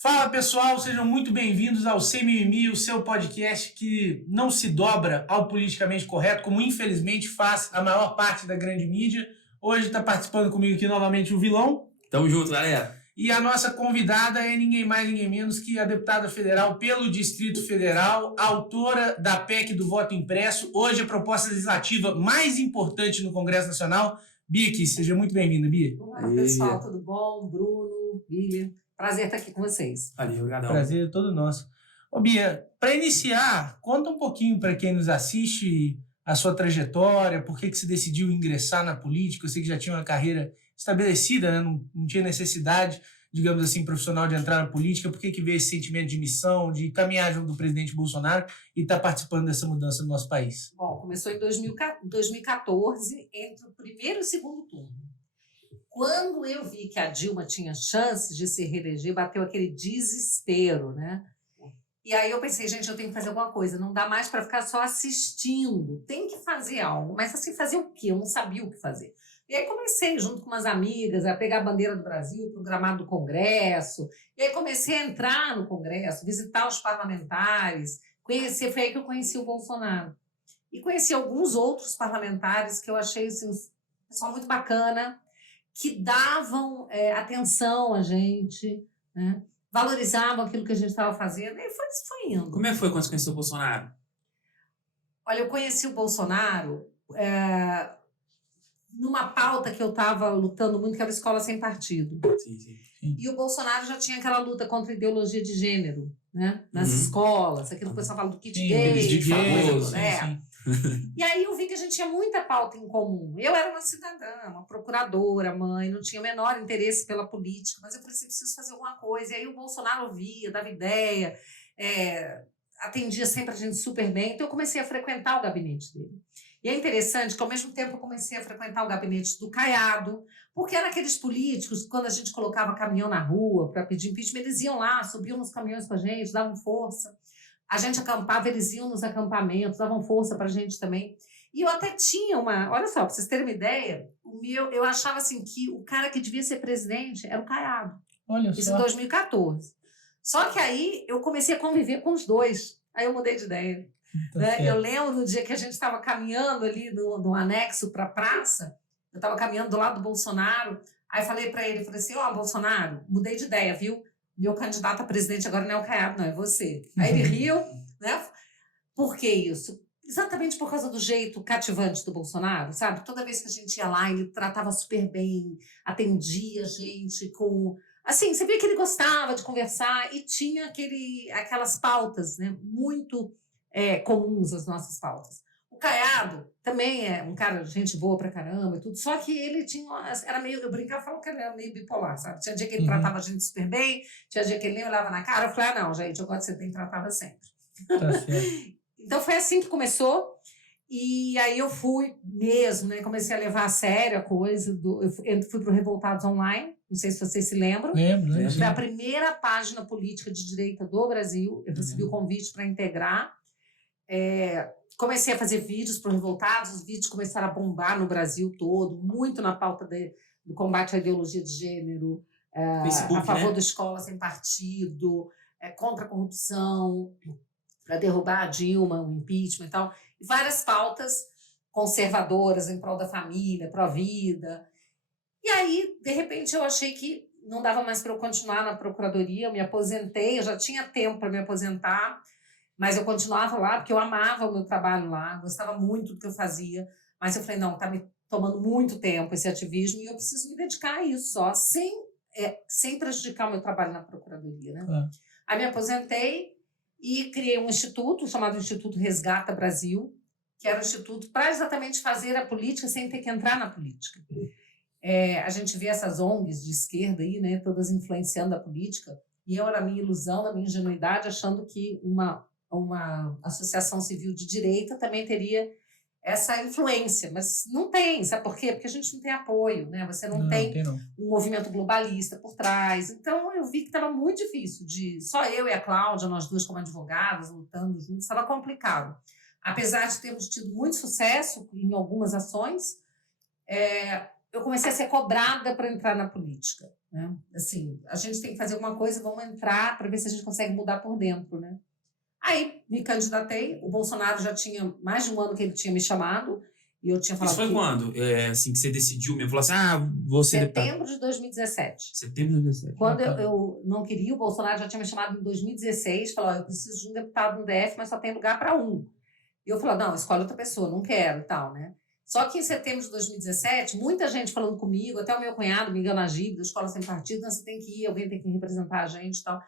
Fala pessoal, sejam muito bem-vindos ao Sem Mimimi, o seu podcast que não se dobra ao politicamente correto, como infelizmente faz a maior parte da grande mídia. Hoje está participando comigo aqui novamente o Vilão. Tamo junto, galera. E a nossa convidada é ninguém mais, ninguém menos que a deputada federal pelo Distrito Federal, autora da PEC do voto impresso, hoje a proposta legislativa mais importante no Congresso Nacional. Bia Kicis, seja muito bem-vinda, Bia. Olá, pessoal, tudo bom? Bruno, William, prazer estar aqui com vocês. Valeu, obrigadão. Prazer é todo nosso. Ô Bia, para iniciar, conta um pouquinho para quem nos assiste a sua trajetória, por que você decidiu ingressar na política. Eu sei que já tinha uma carreira estabelecida, né? Não tinha necessidade, digamos assim, profissional de entrar na política. Por que veio esse sentimento de missão, de caminhar junto do presidente Bolsonaro e estar participando dessa mudança no nosso país? Bom, começou em 2014, entre o primeiro e o segundo turno. Quando eu vi que a Dilma tinha chances de se reeleger, bateu aquele desespero, né? E aí eu pensei, gente, eu tenho que fazer alguma coisa, não dá mais para ficar só assistindo, tem que fazer algo. Mas assim, fazer o quê? Eu não sabia o que fazer. E aí comecei, junto com umas amigas, a pegar a bandeira do Brasil, para o gramado do Congresso. E aí comecei a entrar no Congresso, visitar os parlamentares, conhecer, foi aí que eu conheci o Bolsonaro. E conheci alguns outros parlamentares que eu achei assim, um pessoal muito bacana, que davam atenção a gente, né? Valorizavam aquilo que a gente estava fazendo, e foi indo. Como é que foi quando você conheceu o Bolsonaro? Olha, eu conheci o Bolsonaro numa pauta que eu estava lutando muito, que era a escola sem partido. Sim. E o Bolsonaro já tinha aquela luta contra a ideologia de gênero, né? Nas escolas, aquilo que o pessoal fala do kit gay, famoso, né? E aí eu vi que a gente tinha muita pauta em comum. Eu era uma cidadã, uma procuradora, mãe, não tinha o menor interesse pela política, mas eu falei assim, preciso fazer alguma coisa. E aí o Bolsonaro ouvia, dava ideia, atendia sempre a gente super bem. Então eu comecei a frequentar o gabinete dele. E é interessante que ao mesmo tempo eu comecei a frequentar o gabinete do Caiado, porque eram aqueles políticos, quando a gente colocava caminhão na rua para pedir impeachment, eles iam lá, subiam nos caminhões com a gente, davam força. A gente acampava, eles iam nos acampamentos, davam força para a gente também. E eu até tinha uma... Olha só, para vocês terem uma ideia, eu achava assim que o cara que devia ser presidente era o Caiado. Olha Isso só. em 2014. Só que aí eu comecei a conviver com os dois. Aí eu mudei de ideia. Né? Eu lembro no dia que a gente estava caminhando ali no anexo para a praça, eu estava caminhando do lado do Bolsonaro, aí falei para ele, falei assim, Bolsonaro, mudei de ideia, viu? Meu candidato a presidente agora não é o Caiado, não, é você. Aí ele riu, né? Por que isso? Exatamente por causa do jeito cativante do Bolsonaro, sabe? Toda vez que a gente ia lá, ele tratava super bem, atendia a gente com... Assim, você via que ele gostava de conversar e tinha aquelas pautas, né? Muito comuns as nossas pautas. O Caiado também é um cara, gente boa pra caramba e tudo, só que ele era meio, eu brincava, falava que ele era meio bipolar, sabe? Tinha dia que ele tratava a gente super bem, tinha dia que ele nem olhava na cara, eu falei, não, gente, eu gosto de ser bem tratada sempre. Tá certo. Então foi assim que começou, e aí eu fui mesmo, né? Comecei a levar a sério a coisa, eu fui pro Revoltados Online, não sei se vocês se lembram. Lembro. Foi a primeira página política de direita do Brasil, eu recebi o convite para integrar. Comecei a fazer vídeos para Revoltados, os vídeos começaram a bombar no Brasil todo, muito na pauta do combate à ideologia de gênero, Facebook, a favor né? da escola sem partido, contra a corrupção, para derrubar a Dilma, o impeachment e tal, e várias pautas conservadoras em prol da família, pró-vida. E aí, de repente, eu achei que não dava mais para eu continuar na procuradoria, eu me aposentei, eu já tinha tempo para me aposentar, mas eu continuava lá, porque eu amava o meu trabalho lá, gostava muito do que eu fazia, mas eu falei, não, está me tomando muito tempo esse ativismo e eu preciso me dedicar a isso só, sem prejudicar o meu trabalho na procuradoria, né? Aí me aposentei e criei um instituto chamado Instituto Resgata Brasil, que era um instituto para exatamente fazer a política sem ter que entrar na política. A gente vê essas ONGs de esquerda aí, né, todas influenciando a política, e eu era a minha ilusão, a minha ingenuidade, achando que uma associação civil de direita também teria essa influência, mas não tem, sabe por quê? Porque a gente não tem apoio, né? Você não tem um movimento globalista por trás, então eu vi que estava muito difícil, só eu e a Cláudia, nós duas como advogadas, lutando juntos, estava complicado. Apesar de termos tido muito sucesso em algumas ações, eu comecei a ser cobrada para entrar na política. né? Assim, a gente tem que fazer alguma coisa, vamos entrar para ver se a gente consegue mudar por dentro, né? Aí me candidatei, o Bolsonaro já tinha mais de um ano que ele tinha me chamado, e eu tinha falado Isso foi que quando? Assim, que você decidiu mesmo? Falou assim, vou ser deputado. setembro de 2017. Setembro de 2017. Quando eu não queria, o Bolsonaro já tinha me chamado em 2016, falou, eu preciso de um deputado no DF, mas só tem lugar para um. E eu falei, não, escolhe outra pessoa, não quero e tal, né? Só que em setembro de 2017, muita gente falando comigo, até o meu cunhado, Miguel Najib, da Escola Sem Partido, não, você tem que ir, alguém tem que representar a gente e tal.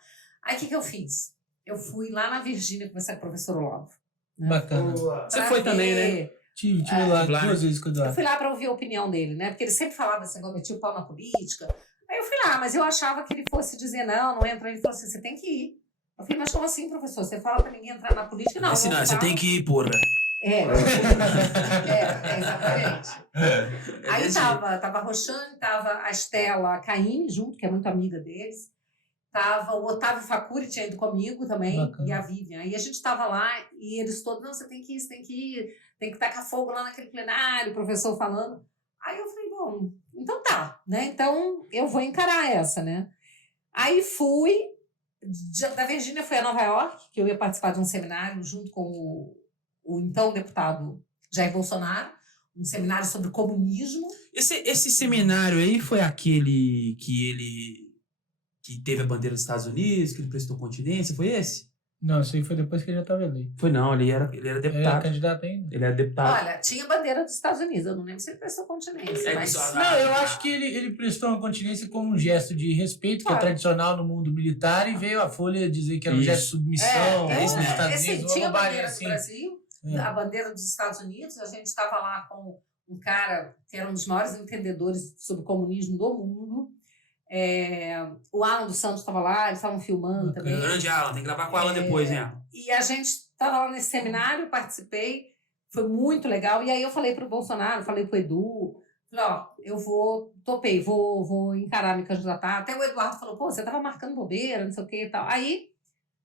Aí o que eu fiz? Eu fui lá na Virgínia conversar com o professor Olavo. Né? Bacana. Você foi também, né? Tive lá lá, 2 vezes com o Eu Eduardo. fui lá para ouvir a opinião dele, né? Porque ele sempre falava assim, igual metia o pau na política. Aí eu fui lá, mas eu achava que ele fosse dizer, não entra. Ele falou assim, você tem que ir. Eu falei, mas como assim, professor? Você fala para ninguém entrar na política? Não, Assim, não, você tem que ir, porra. Exatamente. Aí tava a Roxane, tava a Estela Caymmi junto, que é muito amiga deles. Tava o Otávio Facuri, tinha ido comigo também, Bacana. e a Vivian. Aí a gente tava lá e eles todos, não, você tem que ir, tem que tacar fogo lá naquele plenário, o professor falando. Aí eu falei, bom, então tá, né? Então eu vou encarar essa, né? Aí fui, da Virgínia fui a Nova York, que eu ia participar de um seminário junto com o então deputado Jair Bolsonaro, um seminário sobre comunismo. Esse seminário aí foi aquele que teve a bandeira dos Estados Unidos, que ele prestou continência, foi esse? Não, isso aí foi depois que ele já estava eleito. Foi não, ele era Ele era deputado. candidato ainda. Ele era deputado. Olha, tinha bandeira dos Estados Unidos, eu não lembro se ele prestou continência, mas... Não, eu acho que ele prestou uma continência como um gesto de respeito, que é Claro. tradicional no mundo militar, e veio a Folha dizer que era um Isso. gesto de submissão aos Estados assim, Unidos, tinha uma a bobagem bandeira assim. do Brasil, a bandeira dos Estados Unidos, a gente estava lá com um cara que era um dos maiores entendedores sobre o comunismo do mundo. O Alan dos Santos estava lá, eles estavam filmando também. Grande Alan, tem que gravar com o Alan depois, né? E a gente estava lá nesse seminário, participei, foi muito legal. E aí eu falei para o Bolsonaro, falei para o Edu, falei, topei, vou encarar, me candidatar. Até o Eduardo falou, pô, você estava marcando bobeira, não sei o que e tal. Aí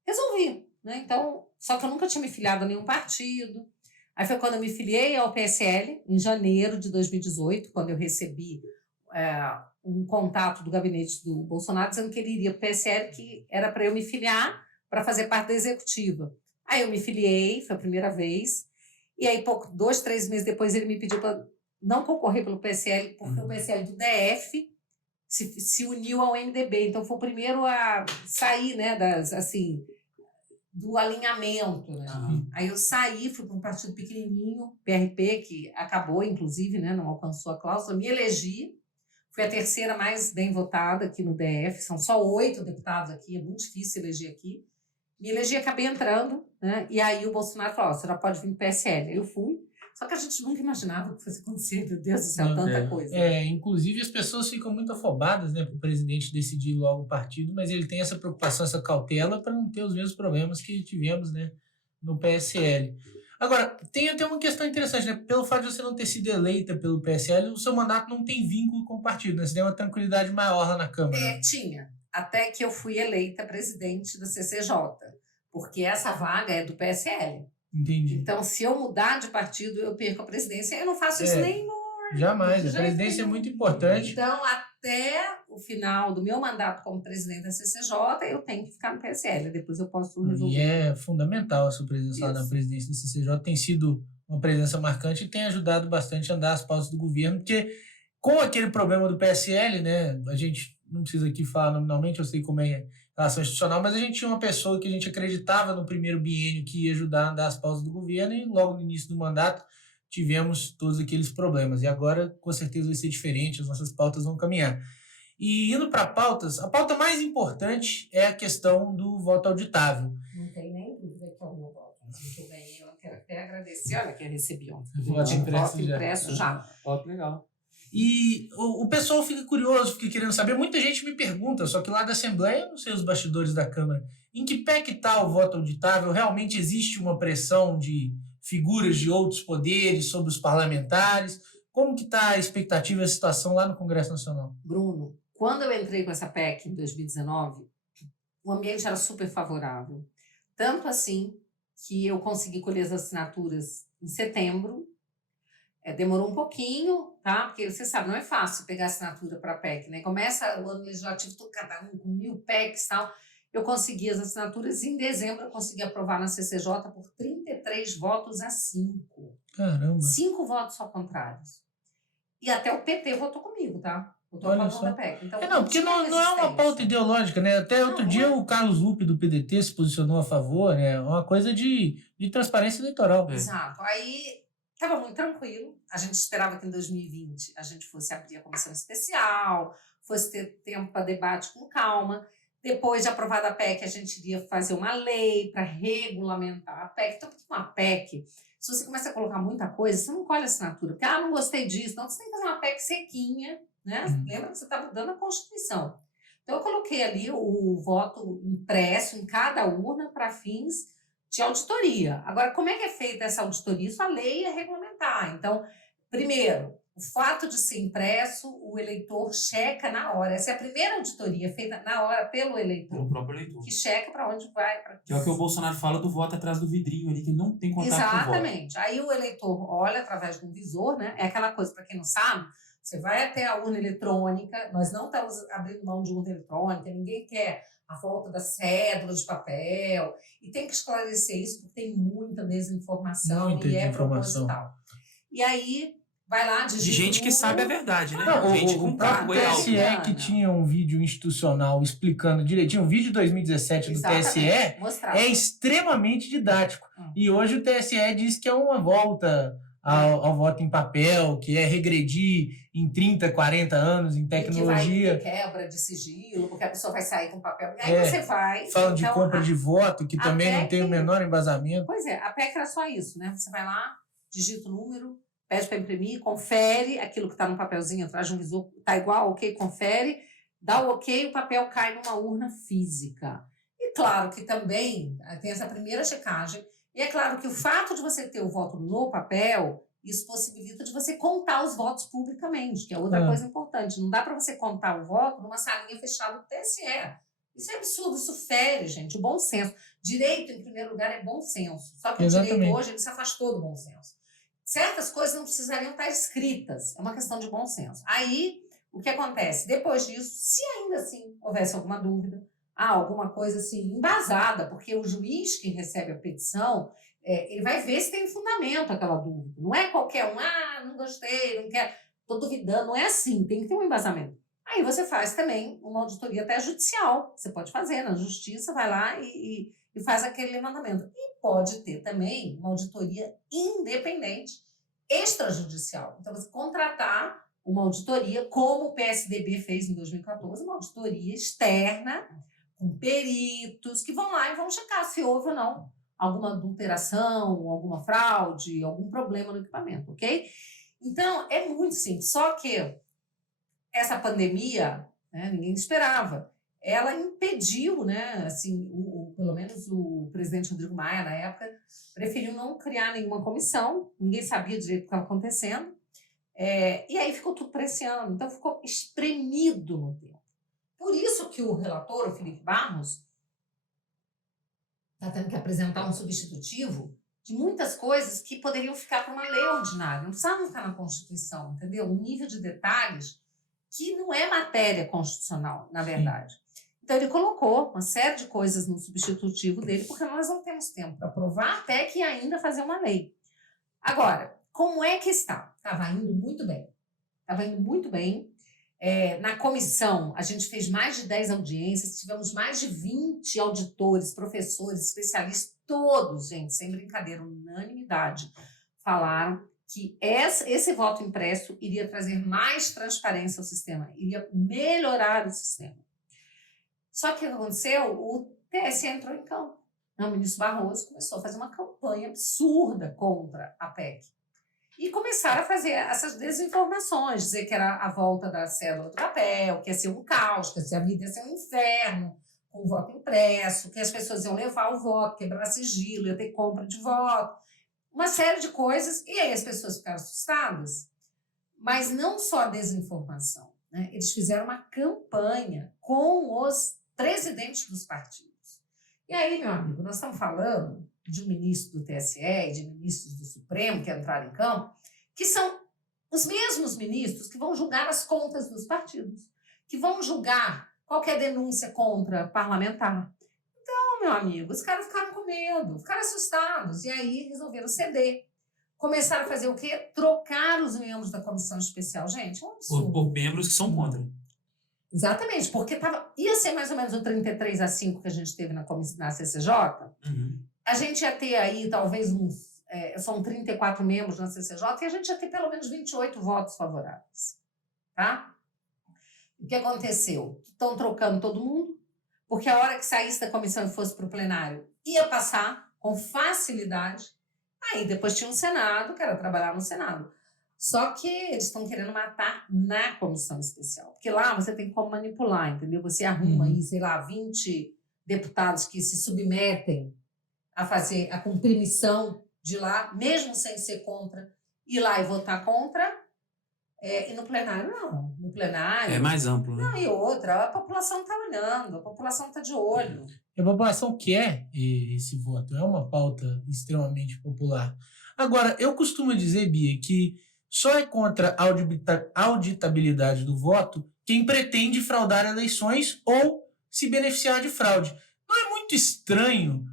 resolvi, né? Então, só que eu nunca tinha me filiado a nenhum partido. Aí foi quando eu me filiei ao PSL, em janeiro de 2018, quando eu recebi um contato do gabinete do Bolsonaro dizendo que ele iria para o PSL, que era para eu me filiar para fazer parte da executiva. Aí eu me filiei, foi a primeira vez, e aí 2, 3 meses depois ele me pediu para não concorrer pelo PSL, porque o PSL do DF se uniu ao MDB, então foi o primeiro a sair, né, do alinhamento, né? Aí eu saí, fui para um partido pequenininho, PRP, que acabou, inclusive, né, não alcançou a cláusula, me elegi, fui a terceira mais bem votada aqui no DF, são só 8 deputados aqui, é muito difícil eleger aqui. Me elegi, acabei entrando, né? E aí o Bolsonaro falou, você já pode vir para o PSL. Aí eu fui, só que a gente nunca imaginava o que fosse acontecer, meu Deus do céu, tanta coisa. Inclusive as pessoas ficam muito afobadas, né, para o presidente decidir logo o partido, mas ele tem essa preocupação, essa cautela para não ter os mesmos problemas que tivemos, né, no PSL. Agora, tem até uma questão interessante, né? Pelo fato de você não ter sido eleita pelo PSL, o seu mandato não tem vínculo com o partido, né? Você tem uma tranquilidade maior lá na Câmara. Tinha, até que eu fui eleita presidente da CCJ, porque essa vaga é do PSL. Entendi. Então, se eu mudar de partido, eu perco a presidência. Eu não faço isso nem jamais. A presidência é muito importante. Então, até o final do meu mandato como presidente da CCJ, eu tenho que ficar no PSL. Depois eu posso resolver. E é fundamental a sua presença lá na presidência da CCJ. Tem sido uma presença marcante e tem ajudado bastante a andar as pautas do governo, porque com aquele problema do PSL, né, a gente não precisa aqui falar nominalmente, eu sei como é a relação institucional, mas a gente tinha uma pessoa que a gente acreditava no primeiro biênio que ia ajudar a andar as pautas do governo e logo no início do mandato tivemos todos aqueles problemas. E agora, com certeza, vai ser diferente, as nossas pautas vão caminhar. E indo para pautas, a pauta mais importante é a questão do voto auditável. Não tem nem dúvida que é o meu voto. Que eu ganhei, eu quero até agradecer. Olha que eu recebi ontem. Voto impresso já. Voto legal. E o pessoal fica curioso, fica querendo saber. Muita gente me pergunta, só que lá da Assembleia, não sei os bastidores da Câmara, em que pé que está o voto auditável? Realmente existe uma pressão de figuras de outros poderes sobre os parlamentares? Como que está a expectativa e a situação lá no Congresso Nacional? Bruno, quando eu entrei com essa PEC em 2019, o ambiente era super favorável. Tanto assim que eu consegui colher as assinaturas em setembro. Demorou um pouquinho, tá? Porque você sabe, não é fácil pegar assinatura para PEC, né? Começa o ano legislativo, cada um com 1.000 PECs e tal. Eu consegui as assinaturas em dezembro, eu consegui aprovar na CCJ por 33 votos a 5. Caramba. 5 votos só contrários. E até o PT votou comigo, tá? Votou Olha a favor só. da PEC. Então, Não, porque não é uma pauta ideológica, né? Até outro dia o Carlos Lupe do PDT se posicionou a favor, né? É uma coisa de transparência eleitoral. Exato. Aí estava muito tranquilo. A gente esperava que em 2020 a gente fosse abrir a comissão especial, fosse ter tempo para debate com calma. Depois de aprovada a PEC, a gente iria fazer uma lei para regulamentar a PEC. Então, porque uma PEC, se você começa a colocar muita coisa, você não colhe a assinatura. Porque, não gostei disso. Então, você tem que fazer uma PEC sequinha, né? Lembra que você está mudando a Constituição. Então, eu coloquei ali o voto impresso em cada urna para fins de auditoria. Agora, como é que é feita essa auditoria? Isso a lei ia regulamentar. Então, primeiro, o fato de ser impresso, o eleitor checa na hora. Essa é a primeira auditoria feita na hora pelo eleitor. Pelo próprio eleitor. Que checa para onde vai. Que é o que o Bolsonaro fala do voto atrás do vidrinho ali, que não tem contato com o voto. Exatamente. Aí o eleitor olha através de um visor, né? É aquela coisa, para quem não sabe, você vai até a urna eletrônica, nós não estamos abrindo mão de urna eletrônica, ninguém quer a volta da cédula de papel, e tem que esclarecer isso, porque tem muita desinformação e é proposital. E aí, vai lá, digita de gente que sabe a verdade, né? Não, gente o próprio TSE que tinha um vídeo institucional explicando direitinho, um vídeo de 2017 do TSE, mostrava. É extremamente didático. E hoje o TSE diz que é uma volta ao voto em papel, que é regredir em 30, 40 anos em tecnologia. E que vai ter quebra de sigilo, porque a pessoa vai sair com papel. Aí você vai... Falam de compra de voto, que também PEC, não tem o menor embasamento. Pois é, a PEC era só isso, né? Você vai lá, digita o número, pede para imprimir, confere aquilo que está no papelzinho atrás de um visor, está igual, ok, confere, dá o ok, o papel cai numa urna física. E claro que também tem essa primeira checagem, e é claro que o fato de você ter o voto no papel, isso possibilita de você contar os votos publicamente, que é outra coisa importante. Não dá para você contar o voto numa salinha fechada do TSE. Isso é absurdo, isso fere, gente, o bom senso. Direito, em primeiro lugar, é bom senso. Só que o direito hoje ele se afastou do bom senso. Certas coisas não precisariam estar escritas, é uma questão de bom senso. Aí, o que acontece? Depois disso, se ainda assim houvesse alguma dúvida, alguma coisa assim embasada, porque o juiz que recebe a petição, ele vai ver se tem fundamento aquela dúvida. Não é qualquer um, não gostei, não quero, estou duvidando, não é assim, tem que ter um embasamento. Aí você faz também uma auditoria até judicial, você pode fazer na justiça, vai lá e faz aquele levantamento. E pode ter também uma auditoria independente, extrajudicial. Então, você contratar uma auditoria, como o PSDB fez em 2014, uma auditoria externa, com peritos, que vão lá e vão checar se houve ou não alguma adulteração, alguma fraude, algum problema no equipamento, ok? Então, é muito simples. Só que essa pandemia, né, ninguém esperava. Ela impediu, né, assim, pelo menos o presidente Rodrigo Maia, na época, preferiu não criar nenhuma comissão, ninguém sabia direito o que estava acontecendo, e aí ficou tudo para esse ano. Então, ficou espremido no tempo. Por isso que o relator, o Felipe Barros, está tendo que apresentar um substitutivo de muitas coisas que poderiam ficar para uma lei ordinária, não precisavam ficar na Constituição, entendeu? Um nível de detalhes que não é matéria constitucional, na verdade. Então, ele colocou uma série de coisas no substitutivo dele, porque nós não temos tempo para aprovar até que ainda fazer uma lei. Agora, como é que está? Estava indo muito bem. Estava indo muito bem. Na comissão, a gente fez mais de 10 audiências, tivemos mais de 20 auditores, professores, especialistas, todos, gente, sem brincadeira, unanimidade, falaram que esse voto impresso iria trazer mais transparência ao sistema, iria melhorar o sistema. Só que o que aconteceu? O TSE entrou em campo. O ministro Barroso começou a fazer uma campanha absurda contra a PEC. E começaram a fazer essas desinformações, dizer que era a volta da cédula do papel, que ia ser um caos, que a vida ia ser um inferno, com o voto impresso, que as pessoas iam levar o voto, quebrar sigilo, ia ter compra de voto, uma série de coisas, e aí as pessoas ficaram assustadas. Mas não só a desinformação, né? Eles fizeram uma campanha com os presidentes dos partidos. E aí, meu amigo, nós estamos falando de um ministro do TSE e de ministros do Supremo que entraram em campo, que são os mesmos ministros que vão julgar as contas dos partidos, que vão julgar qualquer denúncia contra parlamentar. Então, meu amigo, os caras ficaram com medo, ficaram assustados, e aí resolveram ceder. Começaram a fazer o quê? Trocar os membros da comissão especial. Gente, é um absurdo. Por membros que são contra. Exatamente, porque ia ser mais ou menos o 33-5 que a gente teve na CCJ. A gente ia ter aí talvez são 34 membros na CCJ, e a gente ia ter pelo menos 28 votos favoráveis. Tá? O que aconteceu? Estão trocando todo mundo, porque a hora que saísse da comissão e fosse para o plenário, ia passar com facilidade. Aí depois tinha um Senado, que era trabalhar no Senado. Só que eles estão querendo matar na comissão especial. Porque lá você tem como manipular, entendeu? Você arruma aí, sei lá, 20 deputados que se submetem a cumprir missão de lá, mesmo sem ser contra, ir lá e votar contra. E no plenário, não. No plenário... É mais amplo, né? Não, e outra, a população está olhando, a população está de olho. A população quer esse voto, é uma pauta extremamente popular. Agora, eu costumo dizer, Bia, que só é contra a auditabilidade do voto quem pretende fraudar eleições ou se beneficiar de fraude. Não é muito estranho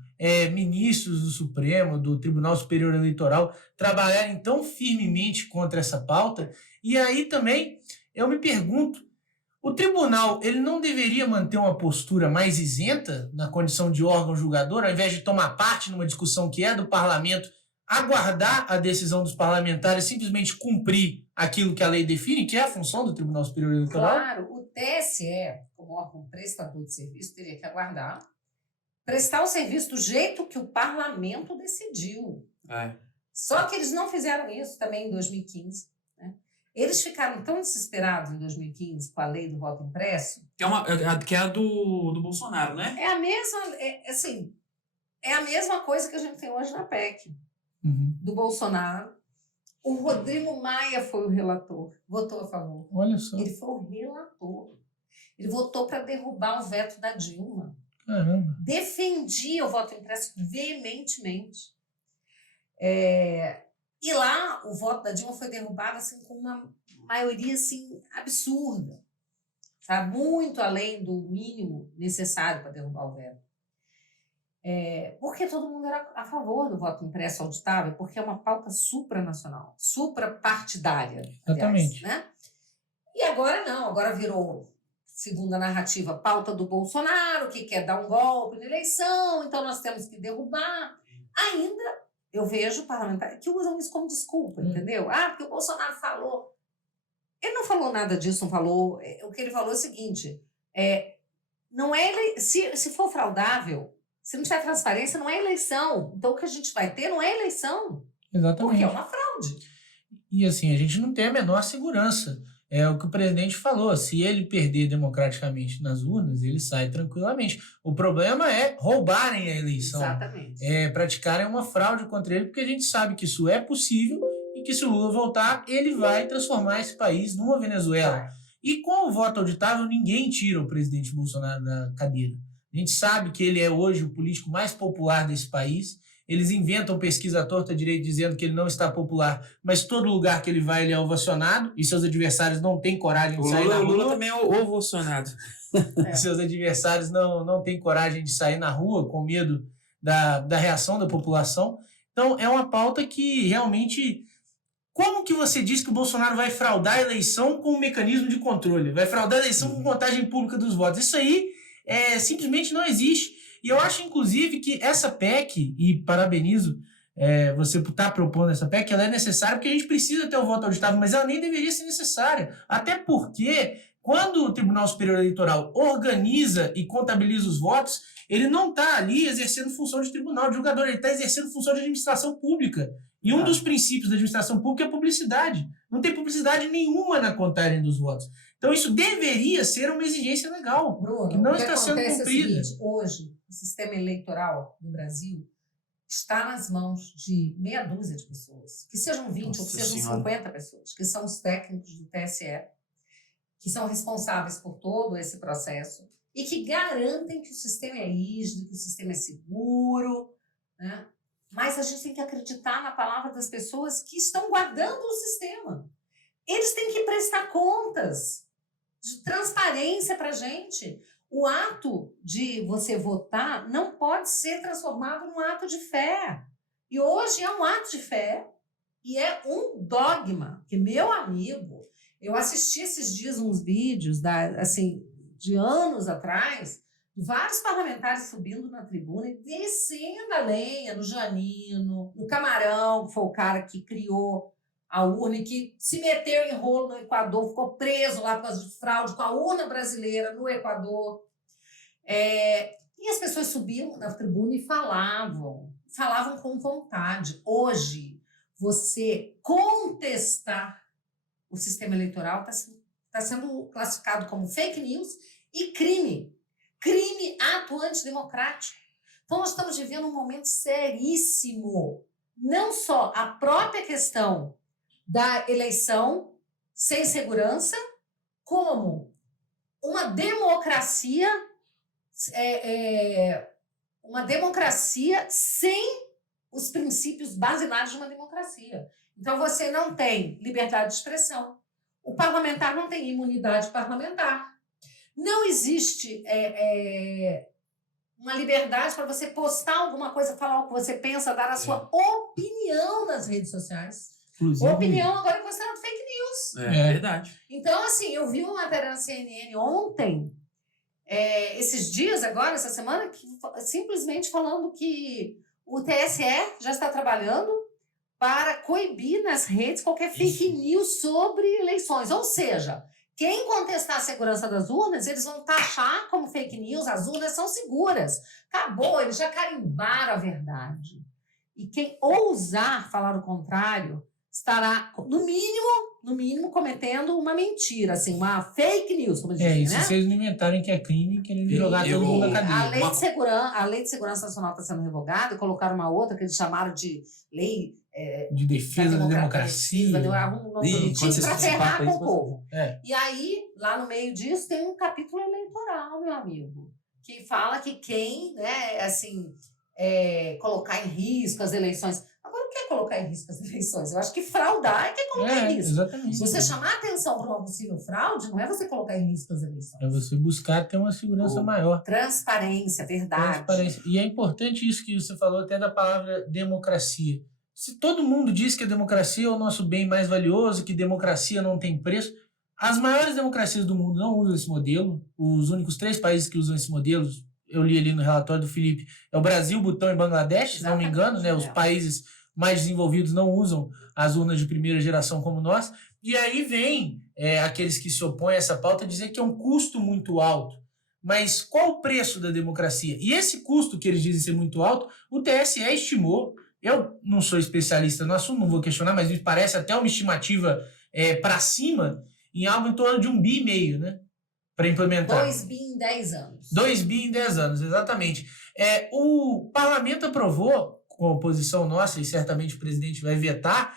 ministros do Supremo, do Tribunal Superior Eleitoral, trabalharem tão firmemente contra essa pauta? E aí também eu me pergunto, o tribunal ele não deveria manter uma postura mais isenta na condição de órgão julgador, ao invés de tomar parte numa discussão que é do parlamento, aguardar a decisão dos parlamentares, simplesmente cumprir aquilo que a lei define, que é a função do Tribunal Superior Eleitoral? Claro, o TSE, como órgão prestador de serviço, teria que aguardar, prestar o serviço do jeito que o parlamento decidiu. Só que eles não fizeram isso também em 2015. Né? Eles ficaram tão desesperados em 2015 com a lei do voto impresso. Que é a do Bolsonaro, né? É a mesma coisa que a gente tem hoje na PEC. Do Bolsonaro. O Rodrigo Maia foi o relator, votou a favor. Olha só. Ele foi o relator. Ele votou para derrubar o veto da Dilma. Caramba. Defendia o voto impresso veementemente. E lá o voto da Dilma foi derrubado assim, com uma maioria assim, absurda, sabe? Muito além do mínimo necessário para derrubar o veto. Porque todo mundo era a favor do voto impresso auditável, porque é uma pauta supranacional, suprapartidária. Exatamente. Aliás, né? E agora não, agora virou, segundo a narrativa, pauta do Bolsonaro, que quer dar um golpe na eleição, então nós temos que derrubar. Ainda eu vejo parlamentares que usam isso como desculpa, entendeu? Porque o Bolsonaro falou. Ele não falou nada disso, não falou. O que ele falou é o seguinte, não é se for fraudável, se não tiver transparência, não é eleição. Então, o que a gente vai ter não é eleição. Exatamente. Porque é uma fraude. E assim, a gente não tem a menor segurança. É o que o presidente falou. Se ele perder democraticamente nas urnas, ele sai tranquilamente. O problema é roubarem a eleição. Exatamente. Praticarem uma fraude contra ele, porque a gente sabe que isso é possível e que se o Lula voltar, ele vai transformar esse país numa Venezuela. E com o voto auditável, ninguém tira o presidente Bolsonaro da cadeira. A gente sabe que ele é hoje o político mais popular desse país. Eles inventam pesquisa à torta direito dizendo que ele não está popular, mas todo lugar que ele vai ele é ovacionado e seus adversários não têm coragem de sair na rua. O Lula também é ovacionado. Seus adversários não têm coragem de sair na rua com medo da reação da população. Então é uma pauta que realmente... Como que você diz que o Bolsonaro vai fraudar a eleição com um mecanismo de controle? Vai fraudar a eleição com contagem pública dos votos? Isso aí simplesmente não existe. E eu acho, inclusive, que essa PEC, e parabenizo você por estar propondo essa PEC, ela é necessária porque a gente precisa ter o voto auditável, mas ela nem deveria ser necessária. Até porque, quando o Tribunal Superior Eleitoral organiza e contabiliza os votos, ele não está ali exercendo função de tribunal, de julgador, ele está exercendo função de administração pública. E um dos princípios da administração pública é a publicidade. Não tem publicidade nenhuma na contagem dos votos. Então, isso deveria ser uma exigência legal, Bruno, que não está sendo cumprida. É o seguinte, hoje, o sistema eleitoral no Brasil está nas mãos de meia dúzia de pessoas, que sejam 20 ou que sejam 50 pessoas, que são os técnicos do TSE, que são responsáveis por todo esse processo e que garantem que o sistema é rígido, que o sistema é seguro, né? Mas a gente tem que acreditar na palavra das pessoas que estão guardando o sistema. Eles têm que prestar contas de transparência para a gente. O ato de você votar não pode ser transformado num ato de fé. E hoje é um ato de fé e é um dogma que, meu amigo, eu assisti esses dias uns vídeos de anos atrás, de vários parlamentares subindo na tribuna e descendo a lenha no Janino, no Camarão, que foi o cara que criou a urna e que se meteu em rolo no Equador, ficou preso lá por causa de fraude com a urna brasileira no Equador. E as pessoas subiam na tribuna e falavam com vontade. Hoje, você contestar o sistema eleitoral está sendo classificado como fake news e crime. Crime, ato antidemocrático. Então, nós estamos vivendo um momento seríssimo. Não só a própria questão da eleição sem segurança, como uma democracia sem os princípios basilares de uma democracia. Então, você não tem liberdade de expressão. O parlamentar não tem imunidade parlamentar. Não existe uma liberdade para você postar alguma coisa, falar o que você pensa, dar a sua opinião nas redes sociais. Inclusive, Opinião agora é considerado fake news. É verdade. Então, assim, eu vi uma matéria na CNN ontem, esses dias agora, essa semana, simplesmente falando que o TSE já está trabalhando para coibir nas redes qualquer fake news sobre eleições. Ou seja, quem contestar a segurança das urnas, eles vão taxar como fake news, as urnas são seguras. Acabou, eles já carimbaram a verdade. E quem ousar falar o contrário estará, no mínimo, cometendo uma mentira, assim, uma fake news, como dizem, isso, né? vocês não inventarem que é crime, querendo jogar todo mundo na cadeia. A lei de segurança nacional está sendo revogada e colocaram uma outra que eles chamaram de lei de defesa da democracia. Para ferrar com o povo. É. E aí, lá no meio disso, tem um capítulo eleitoral, meu amigo, que fala que quem, colocar em risco as eleições. Agora, o que é colocar em risco as eleições? Eu acho que fraudar é que é colocar em risco. Exatamente. Você chamar atenção para uma possível fraude não é você colocar em risco as eleições. É você buscar ter uma segurança maior. Transparência, verdade. Transparência. E é importante isso que você falou até da palavra democracia. Se todo mundo diz que a democracia é o nosso bem mais valioso, que democracia não tem preço, as maiores democracias do mundo não usam esse modelo. Os únicos 3 países que usam esse modelo, eu li ali no relatório do Felipe, é o Brasil, Butão e Bangladesh, se não me engano, né? Os países mais desenvolvidos não usam as urnas de primeira geração como nós. E aí vem aqueles que se opõem a essa pauta dizer que é um custo muito alto. Mas qual o preço da democracia? E esse custo que eles dizem ser muito alto, o TSE estimou. Eu não sou especialista no assunto, não vou questionar, mas me parece até uma estimativa para cima, em algo em torno de 1,5 bi, né? Para implementar. 2 bi em 10 anos. 2 bi em 10 anos, exatamente. O parlamento aprovou, com a oposição nossa, e certamente o presidente vai vetar,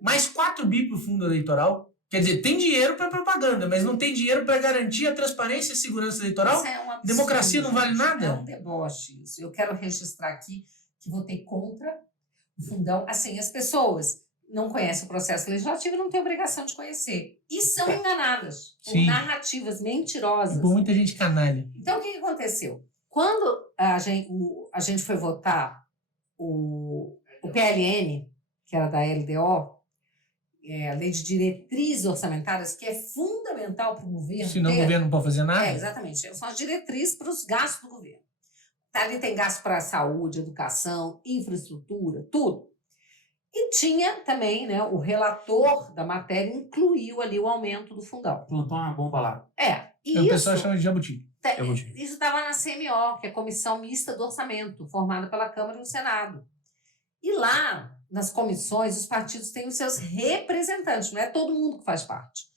mais 4 bi para o fundo eleitoral. Quer dizer, tem dinheiro para propaganda, mas não tem dinheiro para garantir a transparência e a segurança eleitoral? Isso é um absurdo, democracia não vale nada? É um deboche isso. Eu quero registrar aqui que votei contra o fundão. Assim, as pessoas não conhecem o processo legislativo e não têm obrigação de conhecer. E são enganadas por narrativas mentirosas. E por muita gente canalha. Então, o que aconteceu? Quando a gente foi votar o PLN, que era da LDO, a Lei de Diretrizes Orçamentárias, que é fundamental para o governo. Senão o governo não pode fazer nada? Exatamente. São as diretrizes para os gastos do governo. Ali tem gasto para saúde, educação, infraestrutura, tudo. E tinha também, né, o relator da matéria incluiu ali o aumento do fundão. Plantou uma bomba lá. E o pessoal chama de jabuti. Isso estava na CMO, que é a Comissão Mista do Orçamento, formada pela Câmara e o Senado. E lá, nas comissões, os partidos têm os seus representantes, não é todo mundo que faz parte.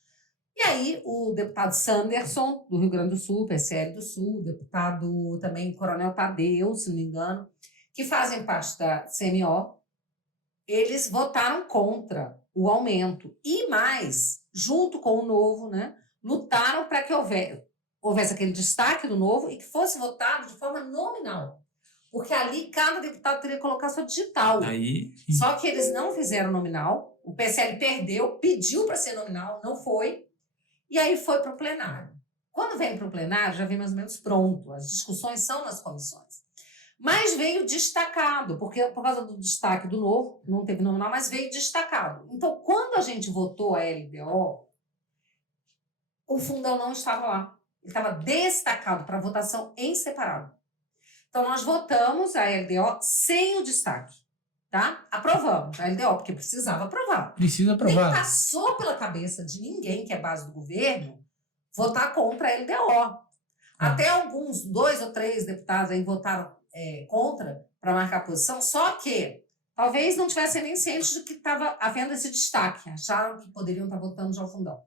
E aí, o deputado Sanderson, do Rio Grande do Sul, PSL do Sul, o deputado também Coronel Tadeu, se não me engano, que fazem parte da CMO, eles votaram contra o aumento. E mais, junto com o Novo, né, lutaram para que houvesse aquele destaque do Novo e que fosse votado de forma nominal. Porque ali cada deputado teria que colocar sua digital. Aí, Só que eles não fizeram nominal, o PSL perdeu, pediu para ser nominal, não foi, e aí foi para o plenário. Quando vem para o plenário, já vem mais ou menos pronto, as discussões são nas comissões. Mas veio destacado, porque por causa do destaque do novo, não teve nominal, mas veio destacado. Então, quando a gente votou a LDO, o fundão não estava lá. Ele estava destacado para votação em separado. Então, nós votamos a LDO sem o destaque, tá? Aprovamos a LDO, porque precisava aprovar. Precisa aprovar. Nem passou pela cabeça de ninguém que é base do governo votar contra a LDO. Até alguns, 2 ou 3 deputados aí votaram contra para marcar posição, só que talvez não tivessem nem cientes de que estava havendo esse destaque, acharam que poderiam estar votando já o fundão.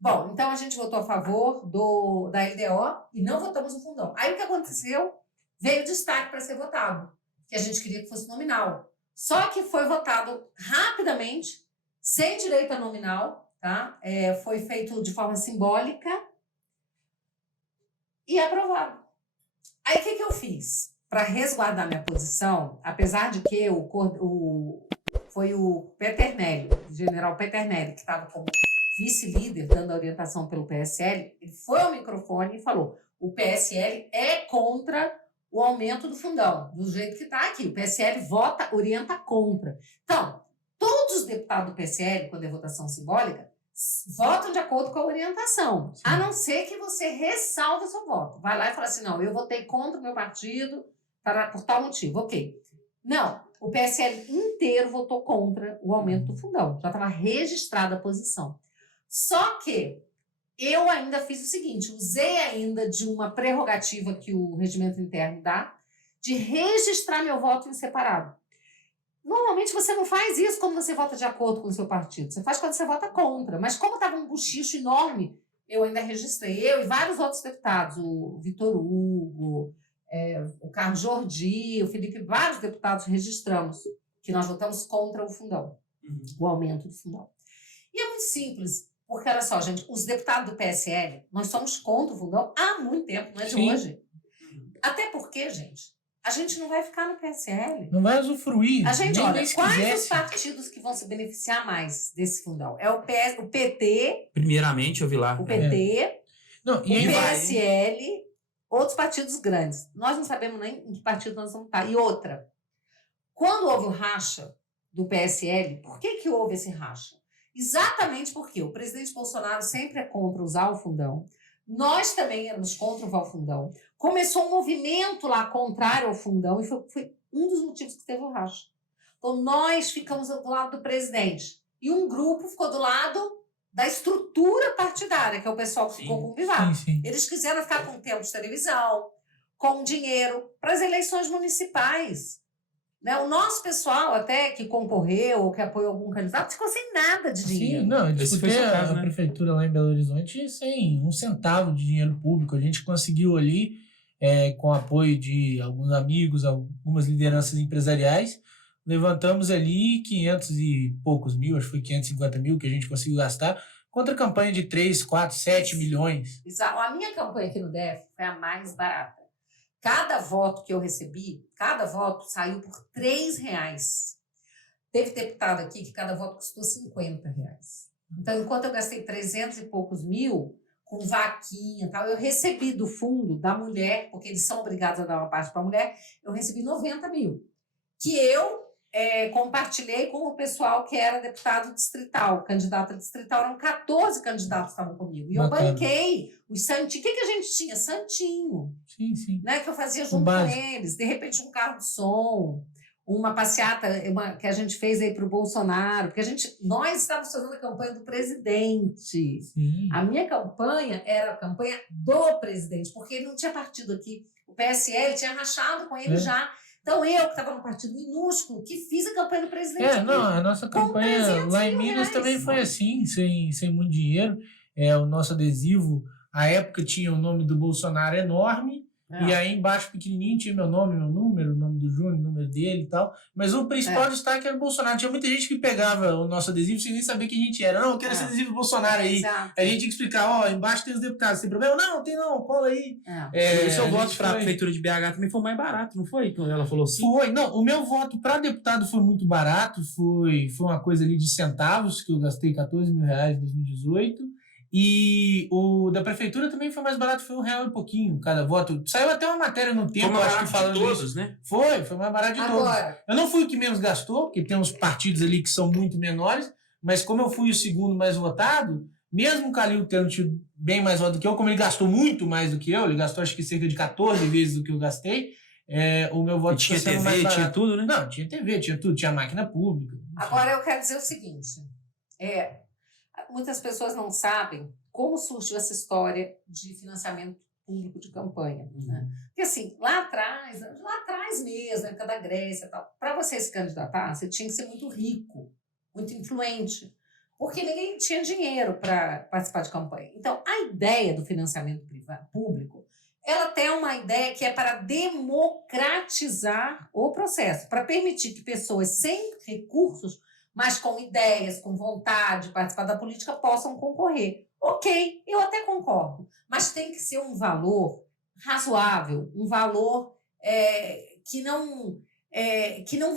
Bom, então a gente votou a favor da LDO e não votamos o fundão. Aí o que aconteceu? Veio destaque para ser votado, que a gente queria que fosse nominal. Só que foi votado rapidamente, sem direito a nominal, tá? Foi feito de forma simbólica e aprovado. Aí o que eu fiz? Para resguardar minha posição, apesar de que foi o Peternelli, o general Peternelli, que estava como vice-líder, dando a orientação pelo PSL, ele foi ao microfone e falou: o PSL é contra o aumento do fundão, do jeito que está aqui. O PSL orienta contra. Então, todos os deputados do PSL, quando é votação simbólica, votam de acordo com a orientação. Sim. A não ser que você ressalve o seu voto. Vai lá e fala assim: não, eu votei contra o meu partido por tal motivo. Ok. Não, o PSL inteiro votou contra o aumento do fundão. Já estava registrada a posição. Só que eu ainda fiz o seguinte, usei ainda de uma prerrogativa que o regimento interno dá, de registrar meu voto em separado. Normalmente você não faz isso quando você vota de acordo com o seu partido, você faz quando você vota contra. Mas como estava um buchicho enorme, eu ainda registrei, eu e vários outros deputados, o Vitor Hugo, o Carlos Jordi, o Felipe, vários deputados registramos que nós votamos contra o fundão, o aumento do fundão. E é muito simples. Porque, olha só, gente, os deputados do PSL, nós somos contra o fundão há muito tempo, não é de Sim. hoje. Até porque, gente, a gente não vai ficar no PSL. Não vai usufruir. A gente, nem olha, se quais quisesse. os partidos que vão se beneficiar mais desse fundão? É o PT, primeiramente, eu vi lá. o PT, Não, o e aí PSL, outros partidos grandes. Nós não sabemos nem em que partido nós vamos estar. E outra, quando houve o racha do PSL, por que houve esse racha? Exatamente porque o presidente Bolsonaro sempre é contra usar o fundão. Nós também éramos contra o fundão. Começou um movimento lá contrário ao fundão e foi um dos motivos que teve o racha. Então, nós ficamos do lado do presidente e um grupo ficou do lado da estrutura partidária, que é o pessoal que ficou com o Bivar. Eles quiseram ficar com tempo de televisão, com dinheiro para as eleições municipais. Né? O nosso pessoal, até que concorreu ou que apoiou algum candidato, ficou sem nada de dinheiro. Sim, não, eu Esse foi disputei seu caso, a né? prefeitura lá em Belo Horizonte sem um centavo de dinheiro público. A gente conseguiu ali, com apoio de alguns amigos, algumas lideranças empresariais, levantamos ali 500 e poucos mil, acho que foi 550 mil que a gente conseguiu gastar, contra a campanha de 3, 4, 7 milhões. Exato. A minha campanha aqui no DF foi a mais barata. Cada voto que eu recebi, cada voto saiu por R$3. Teve deputado aqui que cada voto custou R$50. Então, enquanto eu gastei 300 e poucos mil, com vaquinha e tal, eu recebi do fundo da mulher, porque eles são obrigados a dar uma parte para a mulher, eu recebi 90 mil. Que eu compartilhei com o pessoal que era deputado distrital, candidato a distrital, eram 14 candidatos que estavam comigo. E eu banquei os santinhos. O que a gente tinha? Santinho. Sim. Né, que eu fazia junto com eles. De repente, um carro de som, uma passeata que a gente fez aí para o Bolsonaro, porque nós estávamos fazendo a campanha do presidente. Sim. A minha campanha era a campanha do presidente, porque ele não tinha partido aqui. O PSL tinha rachado com ele já. Então, eu, que estava num partido minúsculo, que fiz a campanha do presidente. A nossa campanha lá em Minas também foi assim, sem muito dinheiro. O nosso adesivo, à época, tinha o nome do Bolsonaro enorme, E aí embaixo, pequenininho, tinha meu nome, meu número, o nome do Júnior, o número dele e tal. Mas o principal destaque era o Bolsonaro. Tinha muita gente que pegava o nosso adesivo sem nem saber quem a gente era. Não, eu quero esse adesivo do Bolsonaro aí. Exato. A gente tinha que explicar, ó, embaixo tem os deputados, tem problema? Não, tem não, cola aí. E o seu voto para a prefeitura de BH também foi mais barato, não foi? Quando ela falou assim? Foi, não, o meu voto para deputado foi muito barato, foi uma coisa ali de centavos, que eu gastei R$14 mil em 2018. E o da prefeitura também foi mais barato, foi R$1 e pouquinho cada voto. Saiu até uma matéria no tempo, Foi mais acho que barato de falando todos, isso. né? Foi mais barato de todos. Eu não fui o que menos gastou, porque tem uns partidos ali que são muito menores, mas como eu fui o segundo mais votado, mesmo o Calil tendo tido bem mais voto do que eu, como ele gastou muito mais do que eu, ele gastou acho que cerca de 14 vezes do que eu gastei, o meu voto tinha TV, tinha tudo, né? Não, tinha TV, tinha tudo, tinha máquina pública. Agora eu quero dizer o seguinte, muitas pessoas não sabem como surgiu essa história de financiamento público de campanha. Né? Porque assim, lá atrás mesmo, na época da Grécia, para você se candidatar, você tinha que ser muito rico, muito influente, porque ninguém tinha dinheiro para participar de campanha. Então, a ideia do financiamento público, ela tem uma ideia que é para democratizar o processo, para permitir que pessoas sem recursos, mas com ideias, com vontade de participar da política, possam concorrer. Ok, eu até concordo, mas tem que ser um valor razoável, um valor que não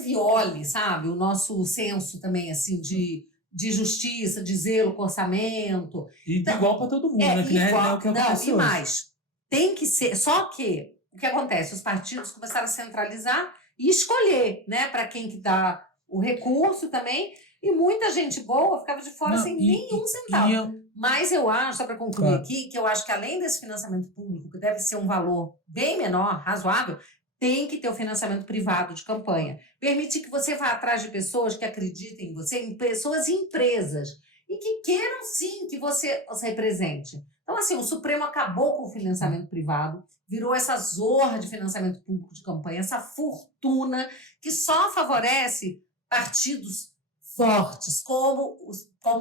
viole, sabe, o nosso senso também assim de justiça, de zelo com orçamento. E então, igual para todo mundo, né? Que igual, não é o que aconteceu. E mais, tem que ser, só que o que acontece? Os partidos começaram a centralizar e escolher, né, para quem que dá o recurso também, e muita gente boa ficava de fora sem nenhum centavo. Mas eu acho, só para concluir aqui, que eu acho que além desse financiamento público, que deve ser um valor bem menor, razoável, tem que ter o financiamento privado de campanha. Permitir que você vá atrás de pessoas que acreditem em você, em pessoas e empresas, e que queiram sim que você os represente. Então, assim, o Supremo acabou com o financiamento privado, virou essa zorra de financiamento público de campanha, essa fortuna que só favorece partidos fortes, como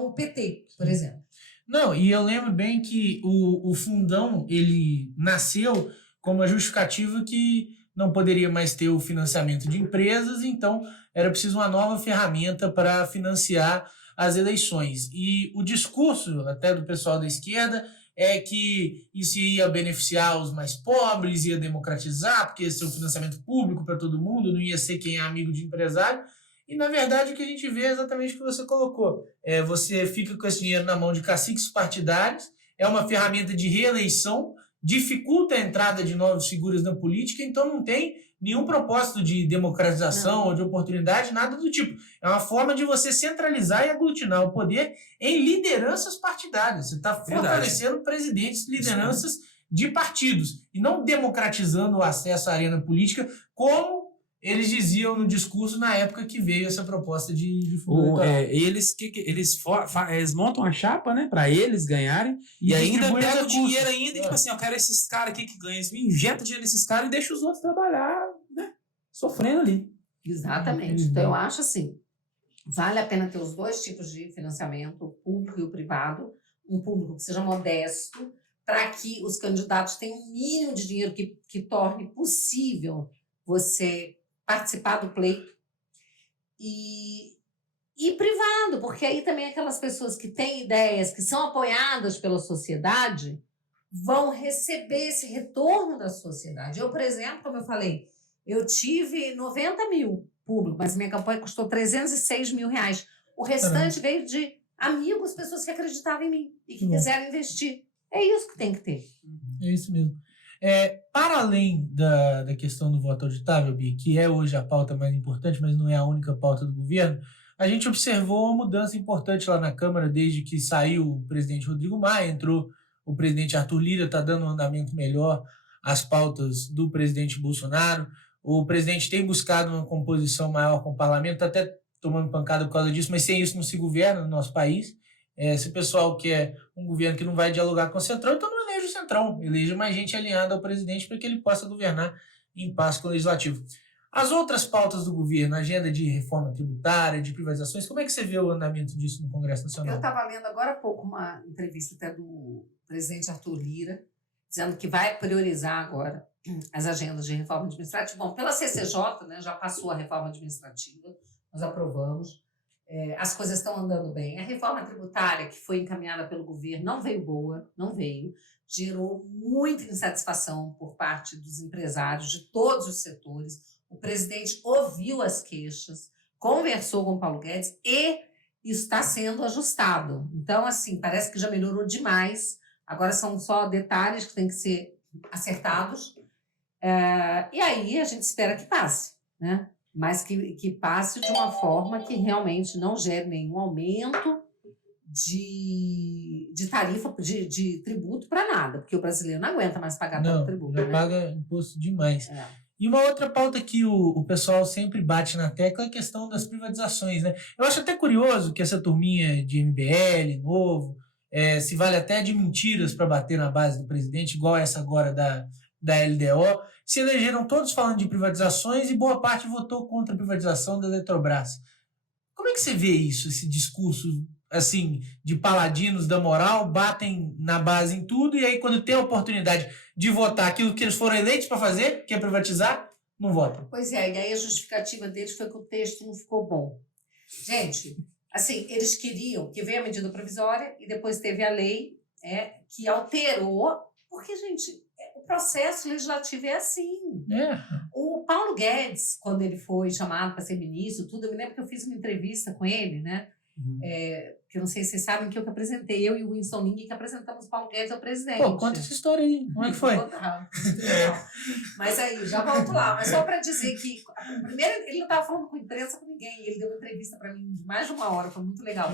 o PT, por exemplo. Não, e eu lembro bem que o fundão, ele nasceu como a justificativa que não poderia mais ter o financiamento de empresas, então era preciso uma nova ferramenta para financiar as eleições. E o discurso até do pessoal da esquerda é que isso ia beneficiar os mais pobres, ia democratizar, porque ia ser um financiamento público para todo mundo, não ia ser quem é amigo de empresário. E, na verdade, o que a gente vê é exatamente o que você colocou. Você fica com esse dinheiro na mão de caciques partidários, é uma ferramenta de reeleição, dificulta a entrada de novas figuras na política, então não tem nenhum propósito de democratização ou de oportunidade, nada do tipo. É uma forma de você centralizar e aglutinar o poder em lideranças partidárias. Você está fortalecendo presidentes, lideranças de partidos, e não democratizando o acesso à arena política, como eles diziam no discurso na época que veio essa proposta de fundo eleitoral. Eles montam a chapa, né, para eles ganharem e ainda pegam o dinheiro ainda, tipo assim, eu quero esses caras aqui que ganham, injeta dinheiro nesses caras e deixa os outros trabalhar, né, sofrendo ali. Exatamente. Então eu acho assim, vale a pena ter os dois tipos de financiamento, o público e o privado, um público que seja modesto, para que os candidatos tenham um mínimo de dinheiro que torne possível você participar do pleito, e privado, porque aí também aquelas pessoas que têm ideias, que são apoiadas pela sociedade, vão receber esse retorno da sociedade. Eu, por exemplo, como eu falei, eu tive 90 mil público, mas minha campanha custou 306 mil reais. O restante veio de amigos, pessoas que acreditavam em mim e que quiseram investir. É isso que tem que ter. É isso mesmo. Para além da questão do voto auditável, Bia, que é hoje a pauta mais importante, mas não é a única pauta do governo, a gente observou uma mudança importante lá na Câmara desde que saiu o presidente Rodrigo Maia, entrou o presidente Arthur Lira, está dando um andamento melhor às pautas do presidente Bolsonaro. O presidente tem buscado uma composição maior com o parlamento, está até tomando pancada por causa disso, mas sem isso não se governa no nosso país. Se o pessoal quer um governo que não vai dialogar com o Centrão, então não eleja o Centrão, eleja mais gente alinhada ao presidente para que ele possa governar em paz com o Legislativo. As outras pautas do governo, agenda de reforma tributária, de privatizações, como é que você vê o andamento disso no Congresso Nacional? Eu estava lendo agora há pouco uma entrevista até do presidente Arthur Lira, dizendo que vai priorizar agora as agendas de reforma administrativa. Bom, pela CCJ, né, já passou a reforma administrativa, nós aprovamos. As coisas estão andando bem. A reforma tributária, que foi encaminhada pelo governo, não veio boa, não veio. Gerou muita insatisfação por parte dos empresários de todos os setores. O presidente ouviu as queixas, conversou com o Paulo Guedes e está sendo ajustado. Então, assim, parece que já melhorou demais. Agora são só detalhes que têm que ser acertados. E aí a gente espera que passe, né? Mas que passe de uma forma que realmente não gere nenhum aumento de tarifa, de tributo para nada, porque o brasileiro não aguenta mais pagar tanto tributo. Não, né? paga imposto demais. E uma outra pauta que o pessoal sempre bate na tecla é a questão das privatizações, né? Eu acho até curioso que essa turminha de MBL, Novo, se vale até de mentiras para bater na base do presidente, igual essa agora da LDO, se elegeram todos falando de privatizações e boa parte votou contra a privatização da Eletrobras. Como é que você vê isso, esse discurso assim de paladinos da moral, batem na base em tudo e aí quando tem a oportunidade de votar aquilo que eles foram eleitos para fazer, que é privatizar, não votam? Pois é, e aí a justificativa deles foi que o texto não ficou bom. Gente, assim, eles queriam que veio a medida provisória e depois teve a lei que alterou, porque, gente, o processo legislativo é assim. O Paulo Guedes, quando ele foi chamado para ser ministro, tudo, eu me lembro que eu fiz uma entrevista com ele, né? Que eu não sei se vocês sabem que eu que apresentei, eu e o Winston Ling, que apresentamos o Paulo Guedes ao presidente. Pô, conta essa história aí, como é que foi? Mas aí, já volto lá, mas só para dizer que primeiro ele não estava falando com imprensa, com ninguém, ele deu uma entrevista para mim de mais de 1 hora, foi muito legal.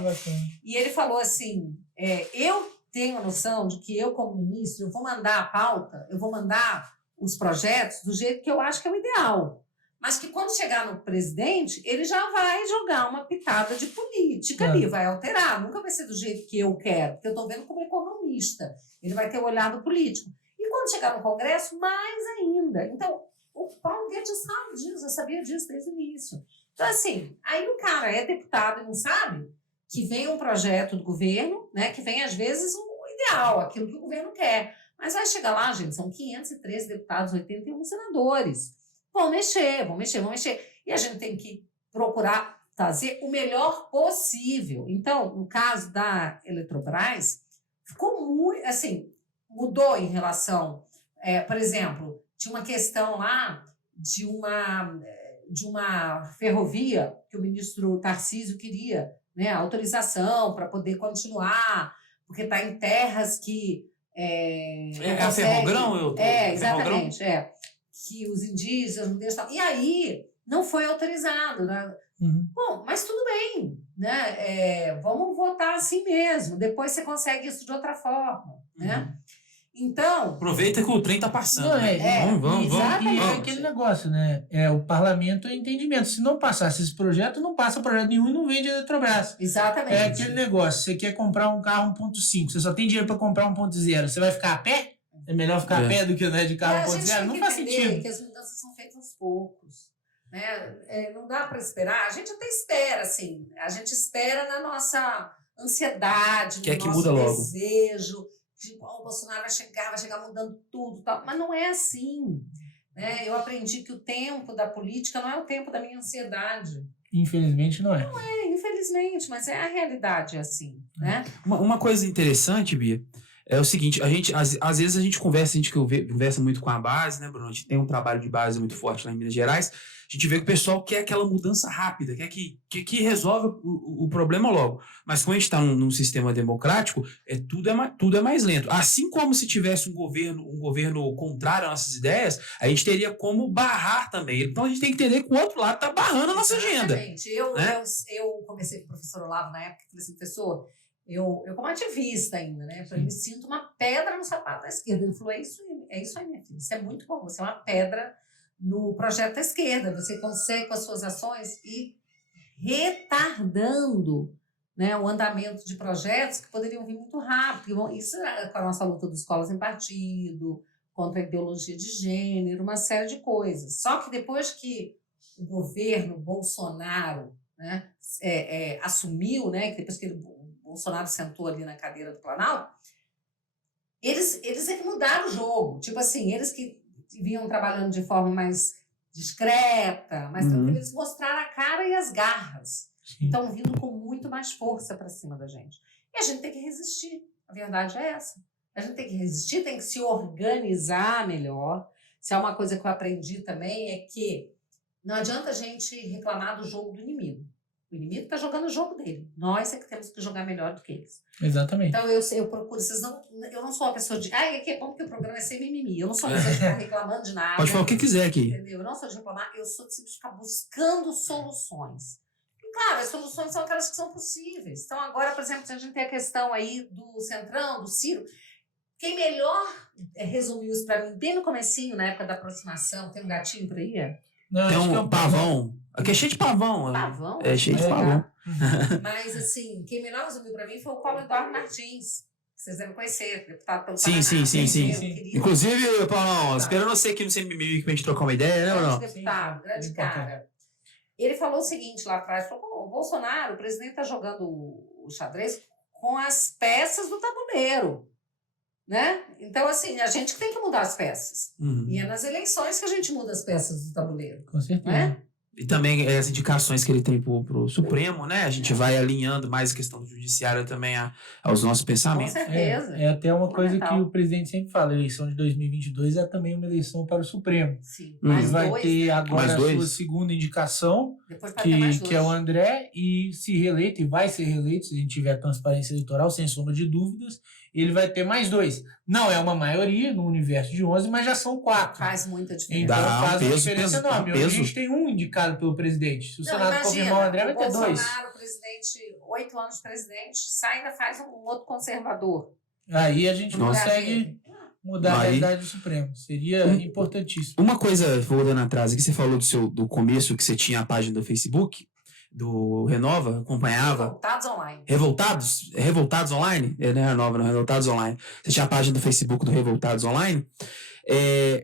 E ele falou assim, eu tenho a noção de que eu como ministro, eu vou mandar a pauta, eu vou mandar os projetos do jeito que eu acho que é o ideal. Mas que quando chegar no presidente, ele já vai jogar uma pitada de política ali, vai alterar. Nunca vai ser do jeito que eu quero, porque eu estou vendo como economista. Ele vai ter o olhar do político. E quando chegar no Congresso, mais ainda. Então, o Paulo Guedes sabe disso, eu sabia disso desde o início. Então, assim, aí o cara é deputado e não sabe que vem um projeto do governo, né, que vem, às vezes, o ideal, aquilo que o governo quer. Mas vai chegar lá, gente, são 513 deputados, 81 senadores. Vão mexer. E a gente tem que procurar fazer o melhor possível. Então, no caso da Eletrobras, ficou muito, assim, mudou em relação, por exemplo, tinha uma questão lá de uma ferrovia que o ministro Tarcísio queria, né, autorização para poder continuar, porque está em terras que... a Ferrogrão? Exatamente, que os indígenas não deixam... E aí, não foi autorizado, né? Bom, mas tudo bem, né? Vamos votar assim mesmo, depois você consegue isso de outra forma, né? Então... Aproveita que o trem tá passando. Vamos. E é aquele negócio, né? O parlamento é entendimento. Se não passasse esse projeto, não passa projeto nenhum e não vende a Eletrobras. Exatamente. É aquele negócio, você quer comprar um carro 1.5, você só tem dinheiro para comprar 1.0, você vai ficar a pé? É melhor ficar a pé do que de carro 1.0? Não faz sentido. Que as mudanças são feitas aos poucos. Né? Não dá para esperar. A gente até espera, assim. A gente espera na nossa ansiedade, no nosso desejo. De o Bolsonaro vai chegar mudando tudo. Tal. Mas não é assim. Né? Eu aprendi que o tempo da política não é o tempo da minha ansiedade. Infelizmente não é. Não é, infelizmente, mas a realidade é assim. Né? Uma coisa interessante, Bia, é o seguinte, às vezes a gente conversa muito com a base, né, Bruno? A gente tem um trabalho de base muito forte lá em Minas Gerais. A gente vê que o pessoal quer aquela mudança rápida, quer que resolve o problema logo. Mas quando a gente está num sistema democrático, tudo é mais lento. Assim como se tivesse um governo contrário às nossas ideias, a gente teria como barrar também. Então a gente tem que entender que o outro lado está barrando a nossa agenda. Exatamente. Eu conversei com o professor Olavo na época e falei assim, professor, eu como ativista ainda, né? Eu me sinto uma pedra no sapato da esquerda. Ele falou, é isso aí, minha filha. Isso é muito bom. Você é uma pedra no projeto da esquerda. Você consegue, com as suas ações, ir retardando, né, o andamento de projetos que poderiam vir muito rápido. Isso é com a nossa luta dos escolas em partido, contra a ideologia de gênero, uma série de coisas. Só que depois que o governo Bolsonaro, né, assumiu, né, que depois que o Bolsonaro sentou ali na cadeira do Planalto, eles é que mudaram o jogo. Tipo assim, eles que vinham trabalhando de forma mais discreta, mais tranquila, eles mostraram a cara e as garras. Sim. Estão vindo com muito mais força para cima da gente. E a gente tem que resistir. A verdade é essa. A gente tem que resistir, tem que se organizar melhor. Se há uma coisa que eu aprendi também é que não adianta a gente reclamar do jogo do inimigo. O inimigo está jogando o jogo dele. Nós é que temos que jogar melhor do que eles. Exatamente. Então eu procuro, eu não sou uma pessoa de, é que é bom que o programa é sem mimimi. Eu não sou uma pessoa de ficar reclamando de nada. Pode falar o que quiser aqui. Entendeu? Eu não sou de reclamar, eu sou de ficar buscando soluções. E claro, as soluções são aquelas que são possíveis. Então agora, por exemplo, a gente tem a questão aí do Centrão, do Ciro. Quem melhor resumiu isso para mim, bem no comecinho, na época da aproximação, tem um gatinho por aí? Não, Tem acho que é um pavão. Aqui é cheio de pavão. Pavão? É cheio de pavão. Mas, assim, quem melhor resumiu para mim foi o Paulo Eduardo Martins, que vocês devem conhecer, deputado pelo Sim, Paraná. sim. Inclusive, Paulão, esperando você aqui no CMMI pra gente trocar uma ideia, né, ou não? Deputado, grande cara. Ele falou o seguinte lá atrás, falou, o Bolsonaro, o presidente está jogando o xadrez com as peças do tabuleiro. Né? Então, assim, a gente tem que mudar as peças. E é nas eleições que a gente muda as peças do tabuleiro. Com certeza. Né? E também as indicações que ele tem pro Supremo, né? A gente vai alinhando mais a questão do judiciário também aos nossos pensamentos. Com certeza. É até uma coisa que o presidente sempre fala, a eleição de 2022 é também uma eleição para o Supremo. Sim. Mas vai ter agora a dois. sua segunda indicação, Depois vai ter mais dois. que é o André, e se reeleito, e vai ser reeleito, se a gente tiver transparência eleitoral, sem sombra de dúvidas, ele vai ter mais 2. Não é uma maioria no universo de 11, mas já são 4. Faz muita diferença. Então Dá faz um uma peso, diferença dá um enorme. Hoje a peso. gente tem um indicado pelo presidente. Se o Senado imagina, confirmar o André, vai ter 2. Bolsonaro, presidente, 8 anos de presidente, sai e ainda faz um outro conservador. Aí a gente Nossa. consegue mudar a Aí- realidade do Supremo. Seria importantíssimo. Uma coisa, voltando atrás, aqui você falou do começo, que você tinha a página do Facebook, do Renova, acompanhava. Voltados online. Revoltados Online? Não é Renova, não, Revoltados Online. Você tinha a página do Facebook do Revoltados Online.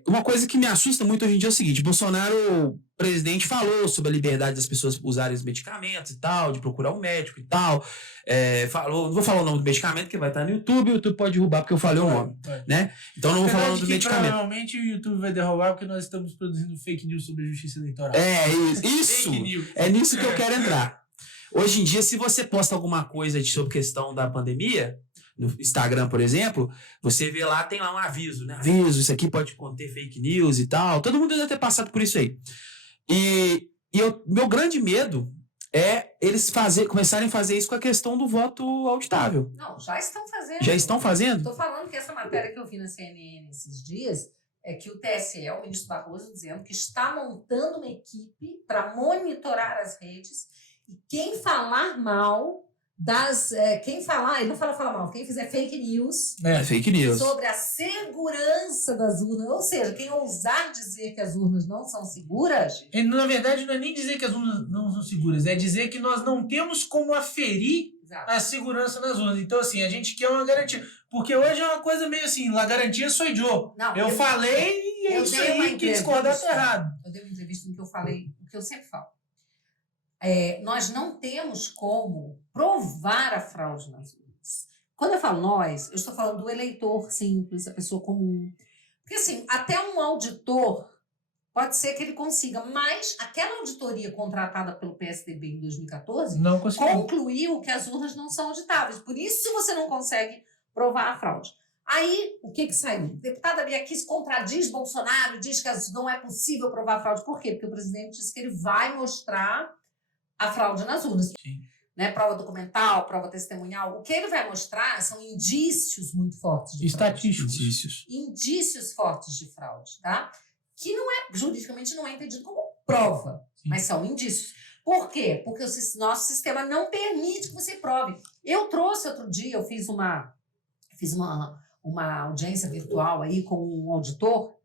Uma coisa que me assusta muito hoje em dia é o seguinte: Bolsonaro, presidente, falou sobre a liberdade das pessoas usarem os medicamentos e tal, de procurar um médico e tal. Falou, não vou falar o nome do medicamento, que vai estar no YouTube, o YouTube pode derrubar porque eu falei o nome, né? Então não vou falar o nome do medicamento. Provavelmente o YouTube vai derrubar porque nós estamos produzindo fake news sobre a justiça eleitoral. Isso! Fake news. É nisso que eu quero entrar. Hoje em dia, se você posta alguma coisa sobre questão da pandemia, no Instagram, por exemplo, você vê lá, tem lá um aviso, né? Aviso, isso aqui pode conter fake news e tal. Todo mundo deve ter passado por isso aí. Meu grande medo é eles começarem a fazer isso com a questão do voto auditável. Não, já estão fazendo. Já estão fazendo? Estou falando que essa matéria que eu vi na CNN esses dias é que o TSE, o ministro Barroso, dizendo que está montando uma equipe para monitorar as redes e quem falar mal ele não fala mal, quem fizer fake news É fake news. sobre a segurança das urnas, ou seja, quem ousar dizer que as urnas não são seguras... Na verdade, não é nem dizer que as urnas não são seguras, é dizer que nós não temos como aferir Exato. a segurança nas urnas. Então, assim, a gente quer uma garantia. Porque hoje é uma coisa meio assim, la garantia sou eu. Não, Eu falei e é eu isso dei uma aí, quem discordar tá errado. Eu dei uma entrevista em que eu falei o que eu sempre falo. Nós não temos como provar a fraude nas urnas. Quando eu falo nós, eu estou falando do eleitor simples, a pessoa comum. Porque, assim, até um auditor pode ser que ele consiga, mas aquela auditoria contratada pelo PSDB em 2014 Não conseguiu. concluiu que as urnas não são auditáveis. Por isso você não consegue provar a fraude. Aí, o que saiu? A deputada Bia Kicis contradiz Bolsonaro, diz que não é possível provar a fraude. Por quê? Porque o presidente disse que ele vai mostrar a fraude nas urnas. Sim. Né? Prova documental, prova testemunhal. O que ele vai mostrar são indícios muito fortes de Estatísticos. Indícios. indícios fortes de fraude, tá? Que juridicamente não é entendido como prova, mas são indícios. Por quê? Porque o nosso sistema não permite que você prove. Eu trouxe outro dia, eu fiz uma audiência virtual aí com um auditor,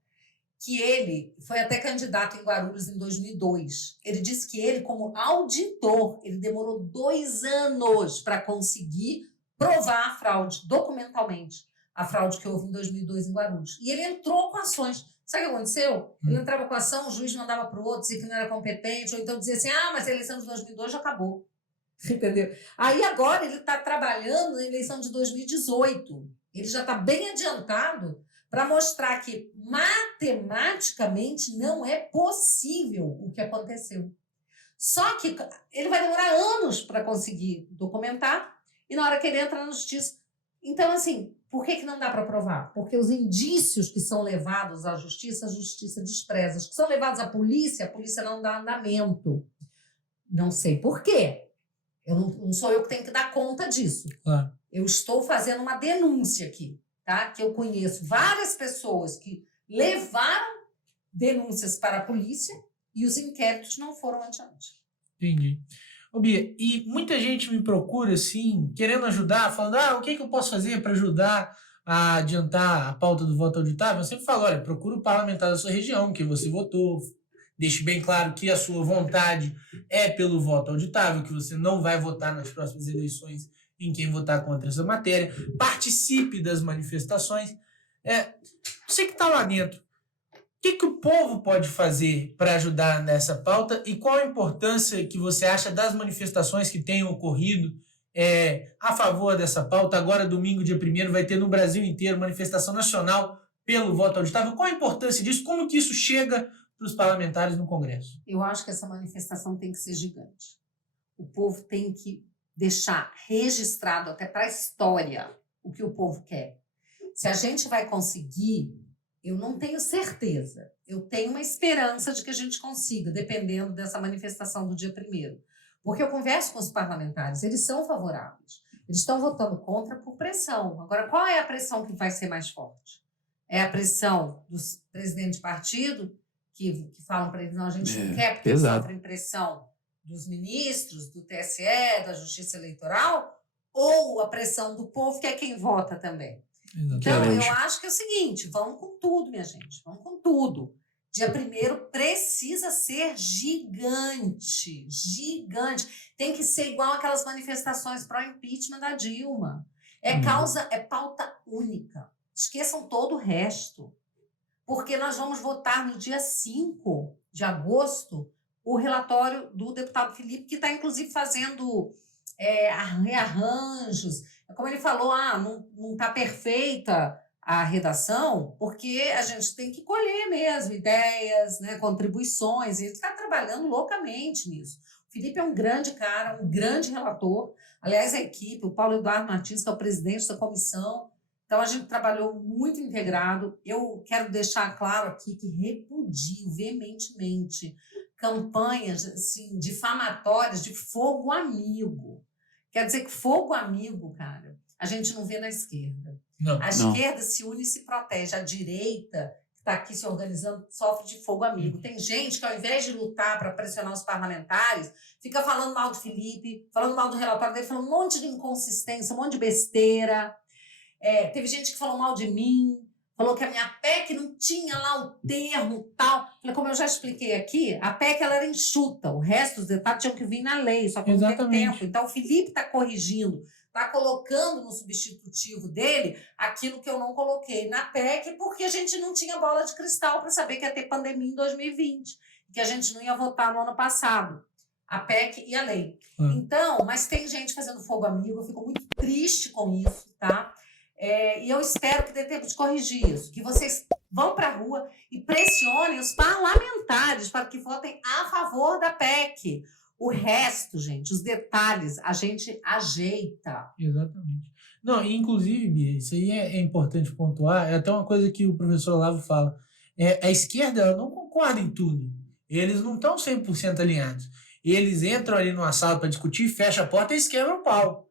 que ele foi até candidato em Guarulhos em 2002. Ele disse que ele, como auditor, ele demorou 2 anos para conseguir provar a fraude, documentalmente, a fraude que houve em 2002 em Guarulhos. E ele entrou com ações. Sabe o que aconteceu? Ele entrava com ação, o juiz mandava para o outro, dizia que não era competente, ou então dizia assim, mas a eleição de 2002 já acabou. Entendeu? Aí agora ele está trabalhando na eleição de 2018. Ele já está bem adiantado para mostrar que matematicamente não é possível o que aconteceu. Só que ele vai demorar anos para conseguir documentar e na hora que ele entra na justiça. Então, assim, por que não dá para provar? Porque os indícios que são levados à justiça, a justiça despreza. Os que são levados à polícia, a polícia não dá andamento. Não sei por quê. Não sou eu que tenho que dar conta disso. Claro. Eu estou fazendo uma denúncia aqui, tá? Que eu conheço várias pessoas que levaram denúncias para a polícia e os inquéritos não foram adiante. Entendi. Ô, Bia, e muita gente me procura, assim, querendo ajudar, falando, o que eu posso fazer para ajudar a adiantar a pauta do voto auditável? Eu sempre falo, olha, procura o parlamentar da sua região, que você votou, deixe bem claro que a sua vontade é pelo voto auditável, que você não vai votar nas próximas eleições em quem votar contra essa matéria. Participe das manifestações. Você que está lá dentro, o que o povo pode fazer para ajudar nessa pauta e qual a importância que você acha das manifestações que tenham ocorrido a favor dessa pauta? Agora, domingo, dia 1º, vai ter no Brasil inteiro manifestação nacional pelo voto auditável. Qual a importância disso? Como que isso chega para os parlamentares no Congresso? Eu acho que essa manifestação tem que ser gigante. O povo tem que deixar registrado até para a história o que o povo quer. Se a gente vai conseguir, eu não tenho certeza. Eu tenho uma esperança de que a gente consiga, dependendo dessa manifestação do dia 1º. Porque eu converso com os parlamentares, eles são favoráveis. Eles estão votando contra por pressão. Agora, qual é a pressão que vai ser mais forte? É a pressão dos presidentes de partido, que falam para eles, não, a gente não quer, porque sofrem pressão dos ministros, do TSE, da Justiça Eleitoral, ou a pressão do povo, que é quem vota também. Então, eu acho que é o seguinte, vamos com tudo, minha gente, vamos com tudo. Dia 1º precisa ser gigante, gigante. Tem que ser igual aquelas manifestações pró-impeachment da Dilma. É pauta única. Esqueçam todo o resto. Porque nós vamos votar no dia 5 de agosto o relatório do deputado Felipe, que está, inclusive, fazendo rearranjos. Como ele falou, não está perfeita a redação, porque a gente tem que colher mesmo ideias, né, contribuições, e ele está trabalhando loucamente nisso. O Felipe é um grande cara, um grande relator. Aliás, a equipe, o Paulo Eduardo Martins, que é o presidente da comissão. Então, a gente trabalhou muito integrado. Eu quero deixar claro aqui que repudio veementemente campanhas assim, difamatórias de fogo amigo. Quer dizer que fogo amigo, cara, a gente não vê na esquerda. A esquerda se une e se protege. A direita, que está aqui se organizando, sofre de fogo amigo. Tem gente que, ao invés de lutar para pressionar os parlamentares, fica falando mal do Felipe, falando mal do relatório dele, falando um monte de inconsistência, um monte de besteira. Teve gente que falou mal de mim, falou que a minha PEC não tinha lá o termo tal. Falei, como eu já expliquei aqui, a PEC ela era enxuta, o resto dos detalhes tinham que vir na lei, só que não teve tempo. Então, o Felipe está corrigindo, está colocando no substitutivo dele aquilo que eu não coloquei na PEC, porque a gente não tinha bola de cristal para saber que ia ter pandemia em 2020, que a gente não ia votar no ano passado. A PEC e a lei. Então, mas tem gente fazendo fogo amigo, eu fico muito triste com isso, tá? E eu espero que dê tempo de corrigir isso, que vocês vão para a rua e pressionem os parlamentares para que votem a favor da PEC. O resto, gente, os detalhes, a gente ajeita. Exatamente. Não, inclusive, Bia, isso aí é importante pontuar, é até uma coisa que o professor Olavo fala, a esquerda ela não concorda em tudo, eles não estão 100% alinhados, eles entram ali numa sala para discutir, fecha a porta e eles quebram o pau.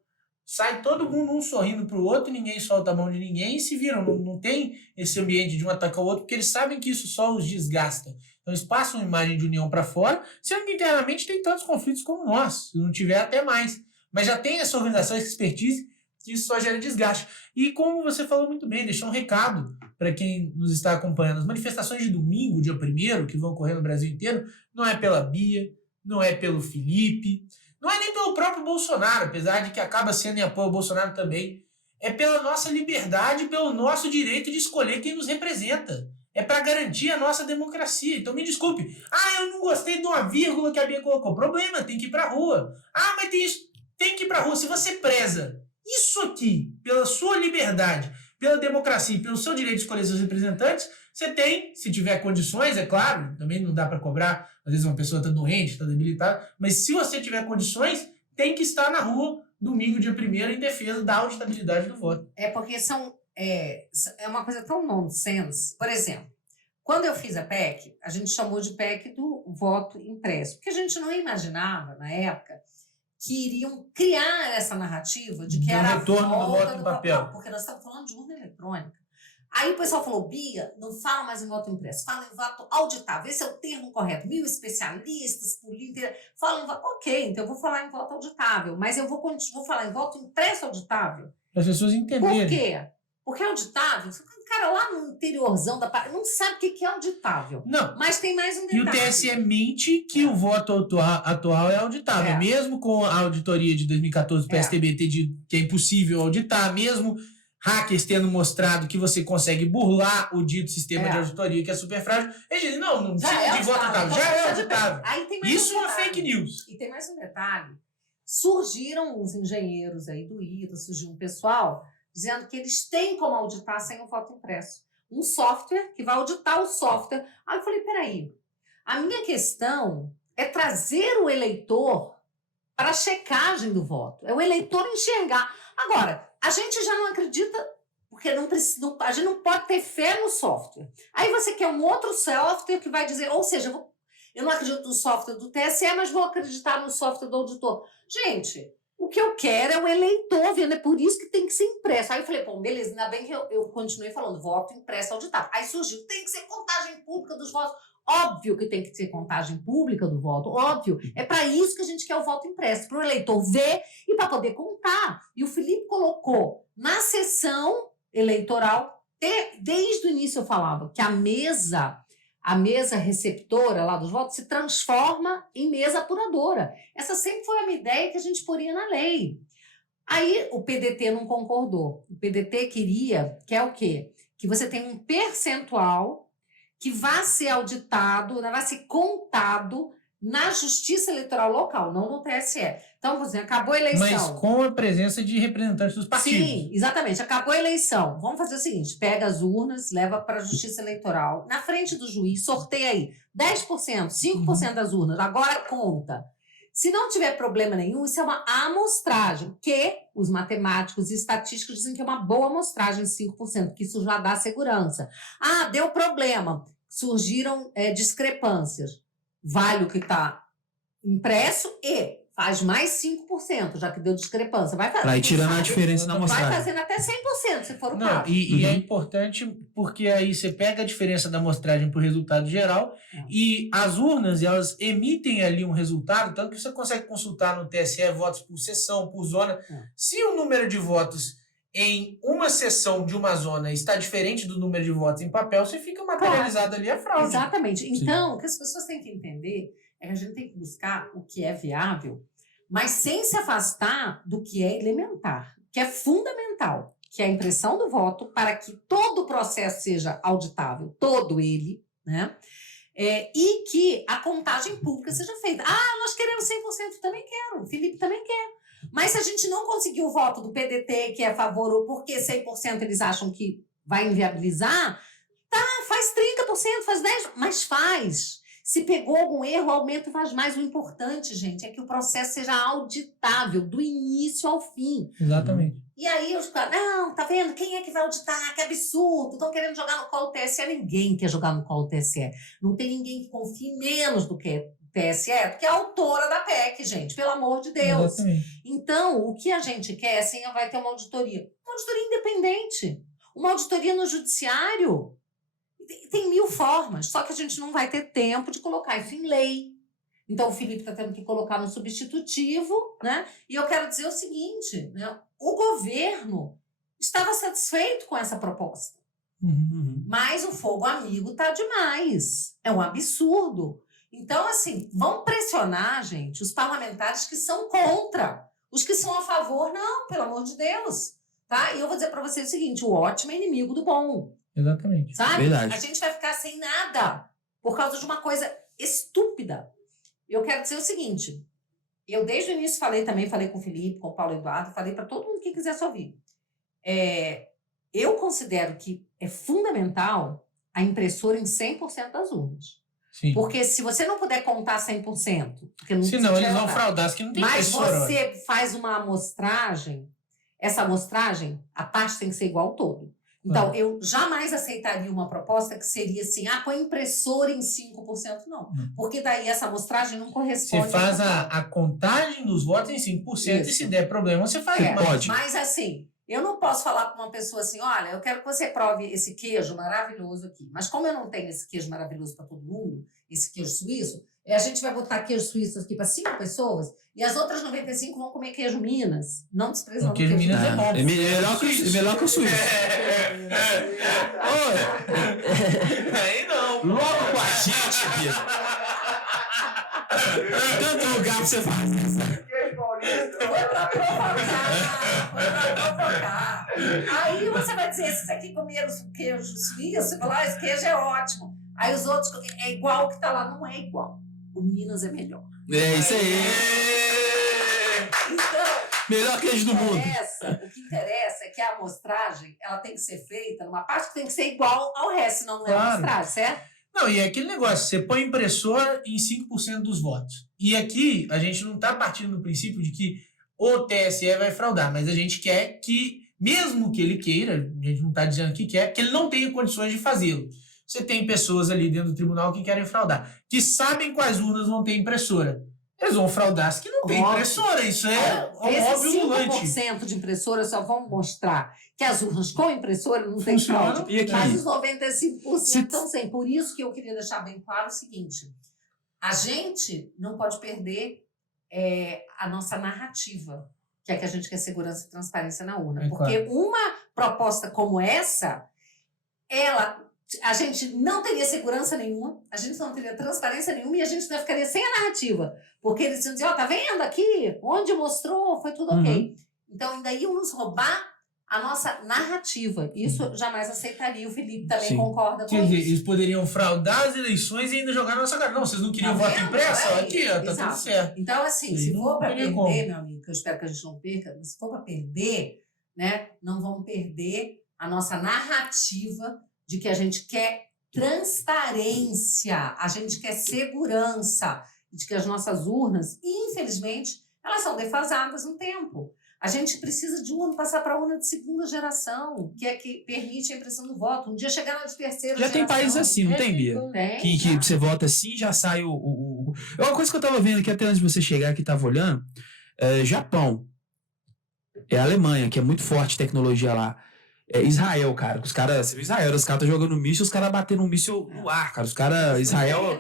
Sai todo mundo um sorrindo pro outro, ninguém solta a mão de ninguém e se viram. Não tem esse ambiente de um atacar o outro, porque eles sabem que isso só os desgasta. Então eles passam uma imagem de união para fora, sendo que internamente tem tantos conflitos como nós. Se não tiver, até mais. Mas já tem essa organização, essa expertise, que isso só gera desgaste. E como você falou muito bem, deixou um recado para quem nos está acompanhando. As manifestações de domingo, dia 1º, que vão ocorrer no Brasil inteiro, não é pela Bia, não é pelo Felipe, não é nem pelo próprio Bolsonaro, apesar de que acaba sendo em apoio ao Bolsonaro também. É pela nossa liberdade, pelo nosso direito de escolher quem nos representa. É para garantir a nossa democracia. Então me desculpe. Eu não gostei de uma vírgula que a Bia colocou. Problema, tem que ir para a rua. Mas tem isso. Tem que ir para a rua. Se você preza isso aqui pela sua liberdade, pela democracia e pelo seu direito de escolher seus representantes, você tem, se tiver condições, é claro, também não dá para cobrar, às vezes uma pessoa está doente, está debilitada, mas se você tiver condições, tem que estar na rua domingo, dia 1º, em defesa da auditabilidade do voto. É porque é uma coisa tão nonsense. Por exemplo, quando eu fiz a PEC, a gente chamou de PEC do voto impresso, porque a gente não imaginava, na época, que iriam criar essa narrativa de que era retorno a do volta voto em papel. Não, porque nós estamos falando de urna eletrônica. Aí o pessoal falou, Bia, não fala mais em voto impresso, fala em voto auditável. Esse é o termo correto. 1000 especialistas, política, falam em voto. Ok, então eu vou falar em voto auditável, mas eu vou falar em voto impresso auditável. Para as pessoas entenderem. Por quê? Porque auditável, o cara lá no interiorzão da parte não sabe o que é auditável. Não. Mas tem mais um detalhe. E o TSE mente que o voto atual é auditável. Mesmo com a auditoria de 2014 do PSDB ter dito que é impossível auditar, mesmo hackers tendo mostrado que você consegue burlar o dito sistema de auditoria, que é super frágil, eles dizem, não precisa de voto auditável, já é auditável. Isso é fake news. E tem mais um detalhe. Surgiram uns engenheiros aí do ITA, surgiu um pessoal dizendo que eles têm como auditar sem o voto impresso. Um software que vai auditar o software. Aí eu falei, peraí, a minha questão é trazer o eleitor para a checagem do voto. É o eleitor enxergar. Agora, a gente já não acredita, porque a gente não pode ter fé no software. Aí você quer um outro software que vai dizer, ou seja, eu não acredito no software do TSE, mas vou acreditar no software do auditor. Gente, o que eu quero é o eleitor vendo, é por isso que tem que ser impresso. Aí eu falei, bom, beleza, ainda bem que eu continuei falando, voto impresso auditável. Aí surgiu, tem que ser contagem pública dos votos. Óbvio que tem que ser contagem pública do voto, óbvio. É para isso que a gente quer o voto impresso, para o eleitor ver e para poder contar. E o Felipe colocou na sessão eleitoral, desde o início eu falava que a mesa receptora lá dos votos se transforma em mesa apuradora. Essa sempre foi uma ideia que a gente poria na lei. Aí o PDT não concordou. O PDT quer o quê? Que você tenha um percentual que vai ser auditado, vai ser contado na Justiça Eleitoral Local, não no TSE. Então, por exemplo, acabou a eleição. Mas com a presença de representantes dos partidos. Sim, exatamente. Acabou a eleição. Vamos fazer o seguinte, pega as urnas, leva para a Justiça Eleitoral, na frente do juiz, sorteia aí 10%, 5% das urnas, agora conta. Se não tiver problema nenhum, isso é uma amostragem, que os matemáticos e estatísticos dizem que é uma boa amostragem, 5%, que isso já dá segurança. Ah, deu problema, surgiram discrepâncias. Vale o que está impresso e faz mais 5%, já que deu discrepância. Vai fazer. Vai tirando a diferença na amostragem. Vai fazendo até 100%, se for o caso. E é importante porque aí você pega a diferença da amostragem para o resultado geral e as urnas, elas emitem ali um resultado, tanto que você consegue consultar no TSE votos por sessão, por zona. Se o número de votos em uma sessão de uma zona está diferente do número de votos em papel, você fica materializado ali a fraude. Exatamente. Então, o que as pessoas têm que entender é que a gente tem que buscar o que é viável, mas sem se afastar do que é elementar, que é fundamental, que é a impressão do voto para que todo o processo seja auditável, todo ele, né? E que a contagem pública seja feita. Ah, nós queremos 100%, também quero, o Felipe também quer. Mas se a gente não conseguir o voto do PDT, que é a favor, ou porque 100% eles acham que vai inviabilizar, tá, faz 30%, faz 10%, mas faz. Se pegou algum erro, o aumento faz mais. O importante, gente, é que o processo seja auditável, do início ao fim. Exatamente. E aí os caras, não, tá vendo? Quem é que vai auditar? Que absurdo! Estão querendo jogar no colo do TSE. Ninguém quer jogar no colo do TSE. Não tem ninguém que confie menos do que o TSE, porque é a autora da PEC, gente, pelo amor de Deus. Exatamente. Então, o que a gente quer, assim, vai ter uma auditoria independente, uma auditoria no judiciário. Tem 1000 formas, só que a gente não vai ter tempo de colocar isso em lei. Então, o Felipe está tendo que colocar no substitutivo, né? E eu quero dizer o seguinte, né? O governo estava satisfeito com essa proposta. Mas o fogo amigo está demais. É um absurdo. Então, assim, vão pressionar, gente, os parlamentares que são contra. Os que são a favor, não, pelo amor de Deus. Tá? E eu vou dizer para vocês o seguinte, o ótimo é inimigo do bom. Exatamente. Sabe? Verdade. A gente vai ficar sem nada por causa de uma coisa estúpida. Eu quero dizer o seguinte, eu desde o início falei com o Felipe, com o Paulo Eduardo, falei para todo mundo que quisesse ouvir. eu considero que é fundamental a impressora em 100% das urnas. Sim. Porque se você não puder contar 100%, porque não Senão eles vão levar. fraudar, que não tem Mas impressora. você faz uma amostragem, essa amostragem, a parte tem que ser igual ao todo. Então, eu jamais aceitaria uma proposta que seria assim, põe impressora em 5%, não. Porque daí essa amostragem não corresponde. Você faz a contagem dos votos em 5% e se der problema, você faz mais. Pode. Mas assim, eu não posso falar para uma pessoa assim, olha, eu quero que você prove esse queijo maravilhoso aqui. Mas como eu não tenho esse queijo maravilhoso para todo mundo, esse queijo suíço, a gente vai botar queijo suíço aqui para 5 pessoas e as outras 95 vão comer queijo Minas. Não desprezando o queijo Minas é bom. É melhor que o suíço. Aí não. Logo com a gente, Bia. Tanto lugar pra você fazer. Foi pra provocar. Aí você vai dizer, esses aqui comeram queijo suíço, você fala, esse queijo é ótimo. Aí os outros, é igual o que tá lá, não é igual. O Minas é melhor. É isso aí. Então, melhor queijo do mundo. O que interessa é que a amostragem, ela tem que ser feita numa parte que tem que ser igual ao resto, senão não é amostragem, certo? Não, e é aquele negócio, você põe impressora em 5% dos votos. E aqui, a gente não está partindo do princípio de que o TSE vai fraudar, mas a gente quer que, mesmo que ele queira, a gente não está dizendo que quer, que ele não tenha condições de fazê-lo. Você tem pessoas ali dentro do tribunal que querem fraudar, que sabem quais urnas vão ter impressora. Eles vão fraudar as que não tem impressora. Isso é óbvio ululante. 5% de impressora só vão mostrar que as urnas com impressora não tem fraude. Mas os 95% estão sem. Por isso que eu queria deixar bem claro o seguinte. A gente não pode perder a nossa narrativa, que é que a gente quer segurança e transparência na urna. Porque uma proposta como essa, a gente não teria segurança nenhuma, a gente não teria transparência nenhuma e a gente ainda ficaria sem a narrativa. Porque eles iam dizer, tá vendo aqui? Onde mostrou, foi tudo ok. Então ainda iam nos roubar a nossa narrativa. Isso eu jamais aceitaria. O Felipe também concorda com isso. Quer dizer, eles poderiam fraudar as eleições e ainda jogar na nossa cara. Não, vocês não queriam voto impresso? Aqui, ó, tá tudo certo. Então, assim, se for para perder, meu amigo, que eu espero que a gente não perca, mas se for para perder, né, não vamos perder a nossa narrativa de que a gente quer transparência, a gente quer segurança, de que as nossas urnas, infelizmente, elas são defasadas no tempo. A gente precisa de urna, passar para urna de segunda geração, que é que permite a impressão do voto. Um dia chegar na de terceira geração. Já tem países assim, não tem, Bia? Tem. Que você vota assim, já sai É uma coisa que eu tava vendo aqui, até antes de você chegar aqui, tava olhando, Japão, a Alemanha, que é muito forte tecnologia lá, Israel, cara, os caras, você viu Israel, os caras estão jogando míssil, os caras batendo um míssil no ar, cara, os caras, Israel,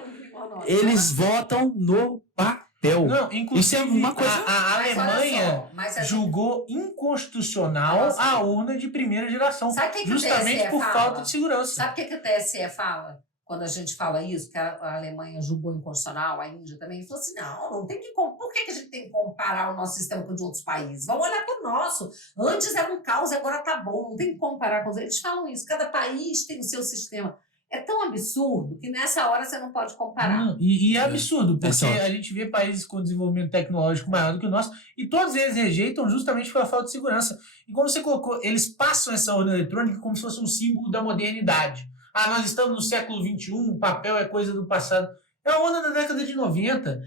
eles votam no papel. Não, inclusive, isso é uma coisa... A Alemanha julgou inconstitucional a urna de primeira geração, justamente por falta de segurança. Sabe o que o TSE fala? Quando a gente fala isso, que a Alemanha julgou inconstitucional, a Índia também, ele falou assim, não tem que... Por que a gente tem que comparar o nosso sistema com o de outros países? Vamos olhar para o nosso. Antes era um caos, agora tá bom. Não tem que comparar com os... Eles falam isso. Cada país tem o seu sistema. É tão absurdo que nessa hora você não pode comparar. E é absurdo, porque a gente vê países com desenvolvimento tecnológico maior do que o nosso e todos eles rejeitam justamente pela falta de segurança. E como você colocou, eles passam essa urna eletrônica como se fosse um símbolo da modernidade. Nós estamos no século XXI, o papel é coisa do passado. É a onda da década de 90.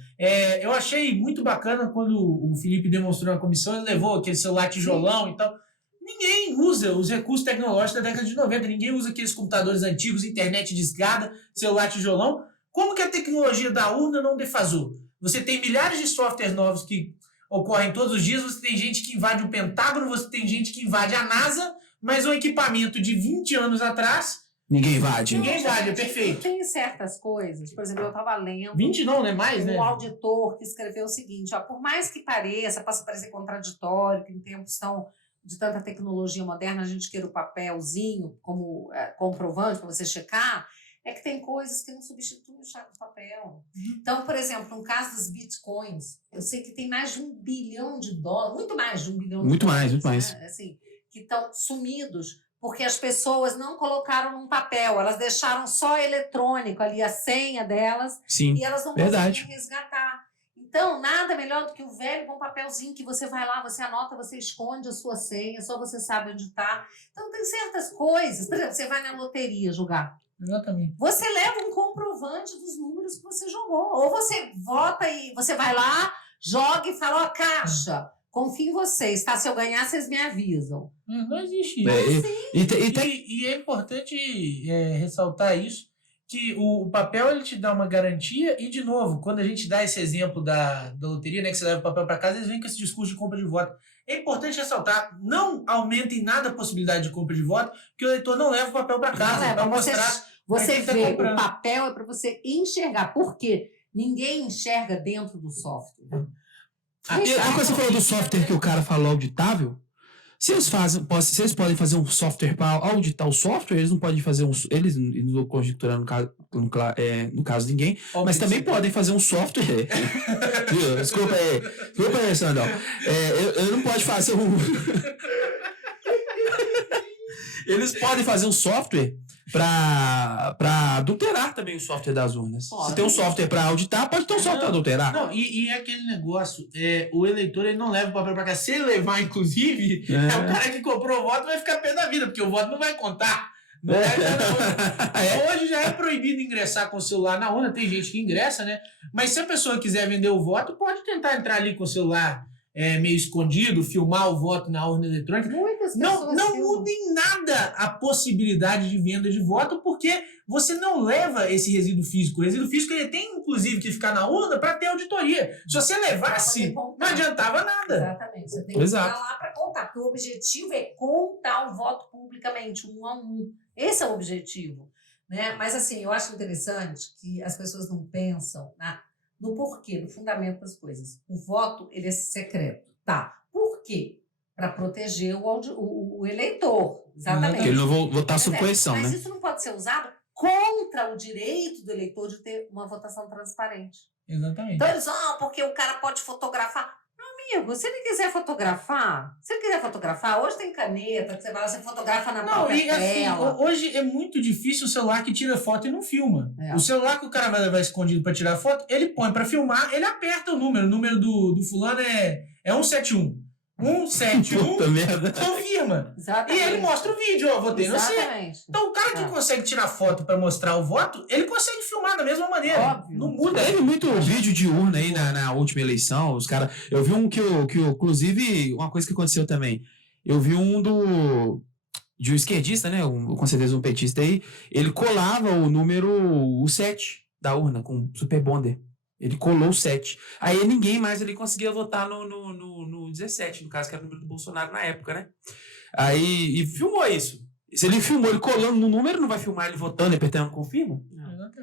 Eu achei muito bacana quando o Felipe demonstrou na comissão, ele levou aquele celular tijolão e tal. Ninguém usa os recursos tecnológicos da década de 90. Ninguém usa aqueles computadores antigos, internet discada, celular tijolão. Como que a tecnologia da urna não defasou? Você tem milhares de softwares novos que ocorrem todos os dias, você tem gente que invade o Pentágono, você tem gente que invade a NASA, mas um equipamento de 20 anos atrás... Ninguém invade. Ninguém invade, é perfeito. Tem certas coisas, por exemplo, eu estava lendo... 20 não, né? Mais, né? Um auditor que escreveu o seguinte, por mais que possa parecer contraditório, que em tempos de tanta tecnologia moderna a gente queira o papelzinho como comprovante para você checar, é que tem coisas que não substituem o papel. Então, por exemplo, no caso dos bitcoins, eu sei que tem mais de $1 bilhão, muito mais de $1 bilhão. Muito mais. Né? Assim, que estão sumidos, porque as pessoas não colocaram num papel, elas deixaram só eletrônico ali, a senha delas, Sim, e elas não verdade. conseguem resgatar. Então, nada melhor do que o velho com um papelzinho que você vai lá, você anota, você esconde a sua senha, só você sabe onde está. Então, tem certas coisas. Por exemplo, você vai na loteria jogar. Exatamente. Você leva um comprovante dos números que você jogou. Ou você vota e você vai lá, joga e fala, ó, Caixa, confio em vocês, tá? Se eu ganhar, vocês me avisam. Não existe isso. E é importante ressaltar isso, que o papel ele te dá uma garantia e, de novo, quando a gente dá esse exemplo da loteria, né, que você leva o papel para casa, eles vêm com esse discurso de compra de voto. É importante ressaltar, não aumenta em nada a possibilidade de compra de voto, porque o eleitor não leva o papel para casa, para mostrar. Você tá vê, comprando. o papel é para você enxergar. Por quê? Ninguém enxerga dentro do software. A coisa que você falou do software que o cara falou auditável, se eles podem fazer um software para auditar o software, eles não podem fazer eles não vou conjecturar no caso de ninguém, mas também podem fazer um software. Desculpa aí, Sandro. Eu não pode fazer eles podem fazer um software para adulterar também o software das urnas. Pode. Se tem um software para auditar, pode ter um software para adulterar. Não, e aquele negócio, o eleitor ele não leva o papel para casa. Se ele levar, inclusive, o cara que comprou o voto vai ficar pé da vida, porque o voto não vai contar. Não vai dar. Hoje já é proibido ingressar com o celular na urna, tem gente que ingressa, né? Mas se a pessoa quiser vender o voto, pode tentar entrar ali com o celular meio escondido, filmar o voto na urna eletrônica. Não muda em nada a possibilidade de venda de voto, porque você não leva esse resíduo físico. O resíduo físico ele tem, inclusive, que ficar na urna para ter auditoria. Se você levasse, não adiantava nada. Exatamente. Você tem que ficar lá para contar, porque o objetivo é contar o voto publicamente, 1 a 1. Esse é o objetivo. Né? Mas, assim, eu acho interessante que as pessoas não pensam no porquê, no fundamento das coisas. O voto, ele é secreto. Tá. Por quê? Para proteger o eleitor. Exatamente. Porque ele não vai votar sob coerção, mas né? isso não pode ser usado contra o direito do eleitor de ter uma votação transparente. Exatamente. Então eles porque o cara pode fotografar. Não, amigo, se ele quiser fotografar, hoje tem caneta, que você vai lá, você fotografa na própria tela. Assim, hoje é muito difícil o celular que tira foto e não filma. O celular que o cara vai levar escondido para tirar foto, ele põe para filmar, ele aperta o número. O número do fulano é 171. 171 Puta merda. confirma. Exatamente. E ele mostra o vídeo, votei no C. Então o cara que consegue tirar foto para mostrar o voto, ele consegue filmar da mesma maneira. Óbvio. Não muda. Teve muito vídeo de urna aí na última eleição. Os caras. Eu vi um que inclusive, uma coisa que aconteceu também. Eu vi um de um esquerdista, né? Com certeza um petista aí. Ele colava o número, o 7 da urna com Super Bonder. Ele colou o 7. Aí ninguém mais ele conseguia votar no 17, no caso que era o número do Bolsonaro na época, né? Aí, e filmou isso. Se ele filmou ele colando no número, não vai filmar ele votando e apertando confirma?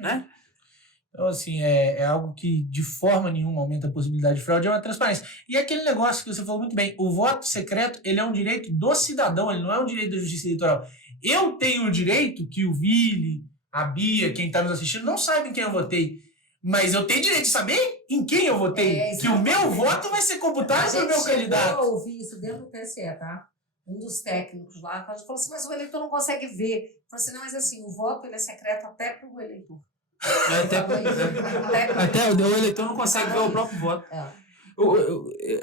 Né? Então, assim, é algo que de forma nenhuma aumenta a possibilidade de fraude, é uma transparência. E aquele negócio que você falou muito bem, o voto secreto, ele é um direito do cidadão, ele não é um direito da justiça eleitoral. Eu tenho o direito que o Vili, a Bia, quem está nos assistindo, não sabe em quem eu votei. Mas eu tenho direito de saber em quem eu votei. Que o meu voto vai ser computado pelo meu candidato. Eu ouvi isso dentro do TSE, tá? Um dos técnicos lá falou assim, mas o eleitor não consegue ver. Eu falei assim, não, mas assim, o voto ele é secreto até para o eleitor. Até o eleitor não consegue ver o próprio voto.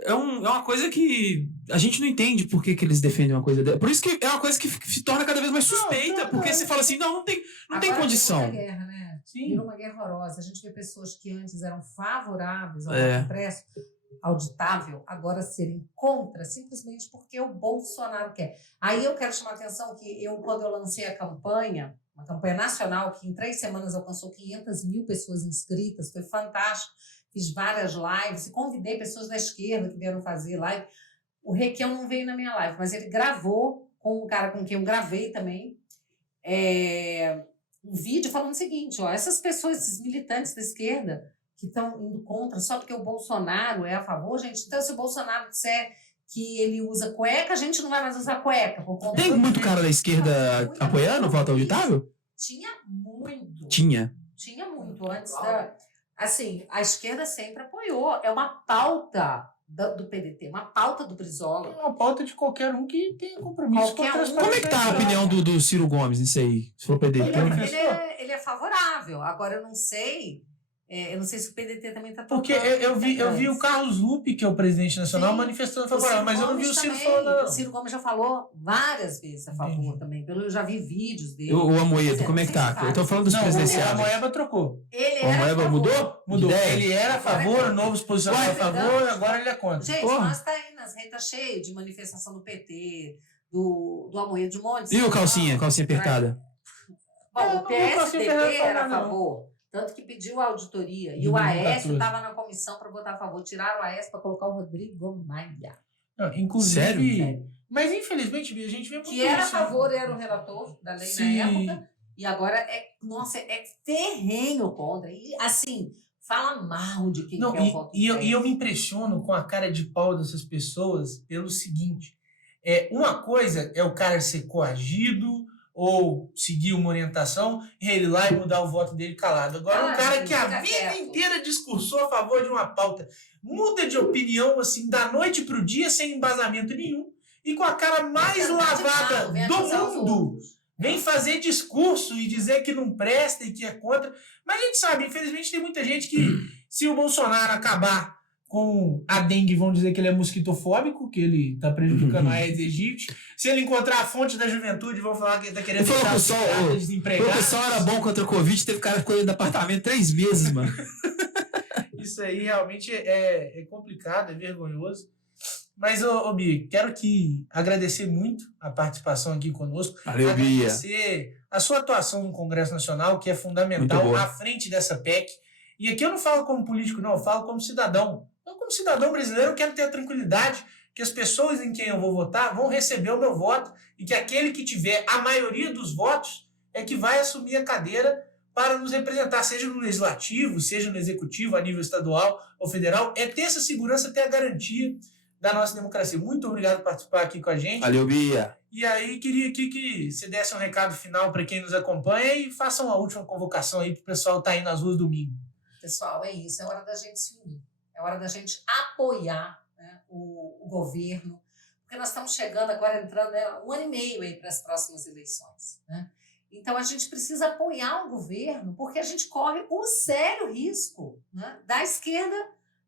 É uma coisa que a gente não entende por que eles defendem uma coisa dessa. Por isso que é uma coisa que se torna cada vez mais suspeita. Porque você fala assim, não tem condição. Agora guerra, né? Virou uma guerra horrorosa. A gente vê pessoas que antes eram favoráveis ao voto impresso, auditável, agora serem contra, simplesmente porque o Bolsonaro quer. Aí eu quero chamar a atenção que quando eu lancei a campanha, uma campanha nacional que em 3 semanas alcançou 500 mil pessoas inscritas, foi fantástico. Fiz várias lives, convidei pessoas da esquerda que vieram fazer live. O Requião não veio na minha live, mas ele gravou com um cara com quem eu gravei também, um vídeo falando o seguinte, essas pessoas, esses militantes da esquerda que estão indo contra só porque o Bolsonaro é a favor, gente, então se o Bolsonaro disser que ele usa cueca, a gente não vai mais usar cueca. Tem muito cara da esquerda apoiando o voto auditável? Tinha muito. Tinha muito. Antes assim, a esquerda sempre apoiou. É uma pauta do PDT, uma pauta do Brizola. É uma pauta de qualquer um que tenha compromisso com a transparência. Como é que tá a opinião do Ciro Gomes nisso aí? Se for PDT. Ele é favorável. Agora, eu não sei Eu não sei se o PDT também está Porque eu vi o Carlos Lupe, que é o presidente nacional, manifestando favorável, mas eu não vi o Ciro falando nada. O Ciro Gomes já falou várias vezes a favor também. Eu já vi vídeos dele. O Amoedo, como é que tá? Eu tô falando dos presidenciais. O Amoeba trocou. Ele o Amoeba mudou? Mudou. Ele era a favor, novo se posicionou a favor, agora ele é contra. Gente, nós tá aí nas redes, tá cheio de manifestação do PT, do Amoedo de Montes. E o calcinha apertada? Bom, o PSDB era a favor. Tanto que pediu a auditoria. E o Aécio estava na comissão para votar a favor. Tiraram o Aécio para colocar o Rodrigo Maia. Não, inclusive. Sério? Mas infelizmente a gente vê muito que era a favor, era o relator da lei na época. E agora é ferrenho contra. E assim, fala mal de quem quer o voto. E eu me impressiono com a cara de pau dessas pessoas pelo seguinte: uma coisa é o cara ser coagido ou seguir uma orientação, ele ir lá e mudar o voto dele calado. Agora, um cara que a vida inteira discursou a favor de uma pauta, muda de opinião assim da noite pro dia, sem embasamento nenhum, e com a cara mais lavada do mundo, vem fazer discurso e dizer que não presta e que é contra. Mas a gente sabe, infelizmente, tem muita gente que, se o Bolsonaro acabar com a dengue, vão dizer que ele é mosquitofóbico, que ele está prejudicando a Aedes aegypti. Se ele encontrar a fonte da juventude, vão falar que ele está querendo deixar os desempregados. O pessoal era bom contra a Covid, teve cara que ficou dentro do apartamento 3 meses, mano. Isso aí realmente é complicado, é vergonhoso. Mas, Bia, quero agradecer muito a participação aqui conosco. Valeu, agradecer a sua atuação no Congresso Nacional, que é fundamental à frente dessa PEC. E aqui eu não falo como político, não, eu falo como cidadão. Então, como cidadão brasileiro, eu quero ter a tranquilidade que as pessoas em quem eu vou votar vão receber o meu voto e que aquele que tiver a maioria dos votos é que vai assumir a cadeira para nos representar, seja no legislativo, seja no executivo, a nível estadual ou federal. É ter essa segurança, ter a garantia da nossa democracia. Muito obrigado por participar aqui com a gente. Valeu, Bia. E aí, queria aqui que você desse um recado final para quem nos acompanha e faça uma última convocação aí para o pessoal estar aí nas ruas domingo. Pessoal, é isso. É hora da gente se unir. É hora da gente apoiar, né, o governo, porque nós estamos chegando agora, entrando 1 ano e meio aí para as próximas eleições, né? Então, a gente precisa apoiar o governo, porque a gente corre o sério risco, né, da esquerda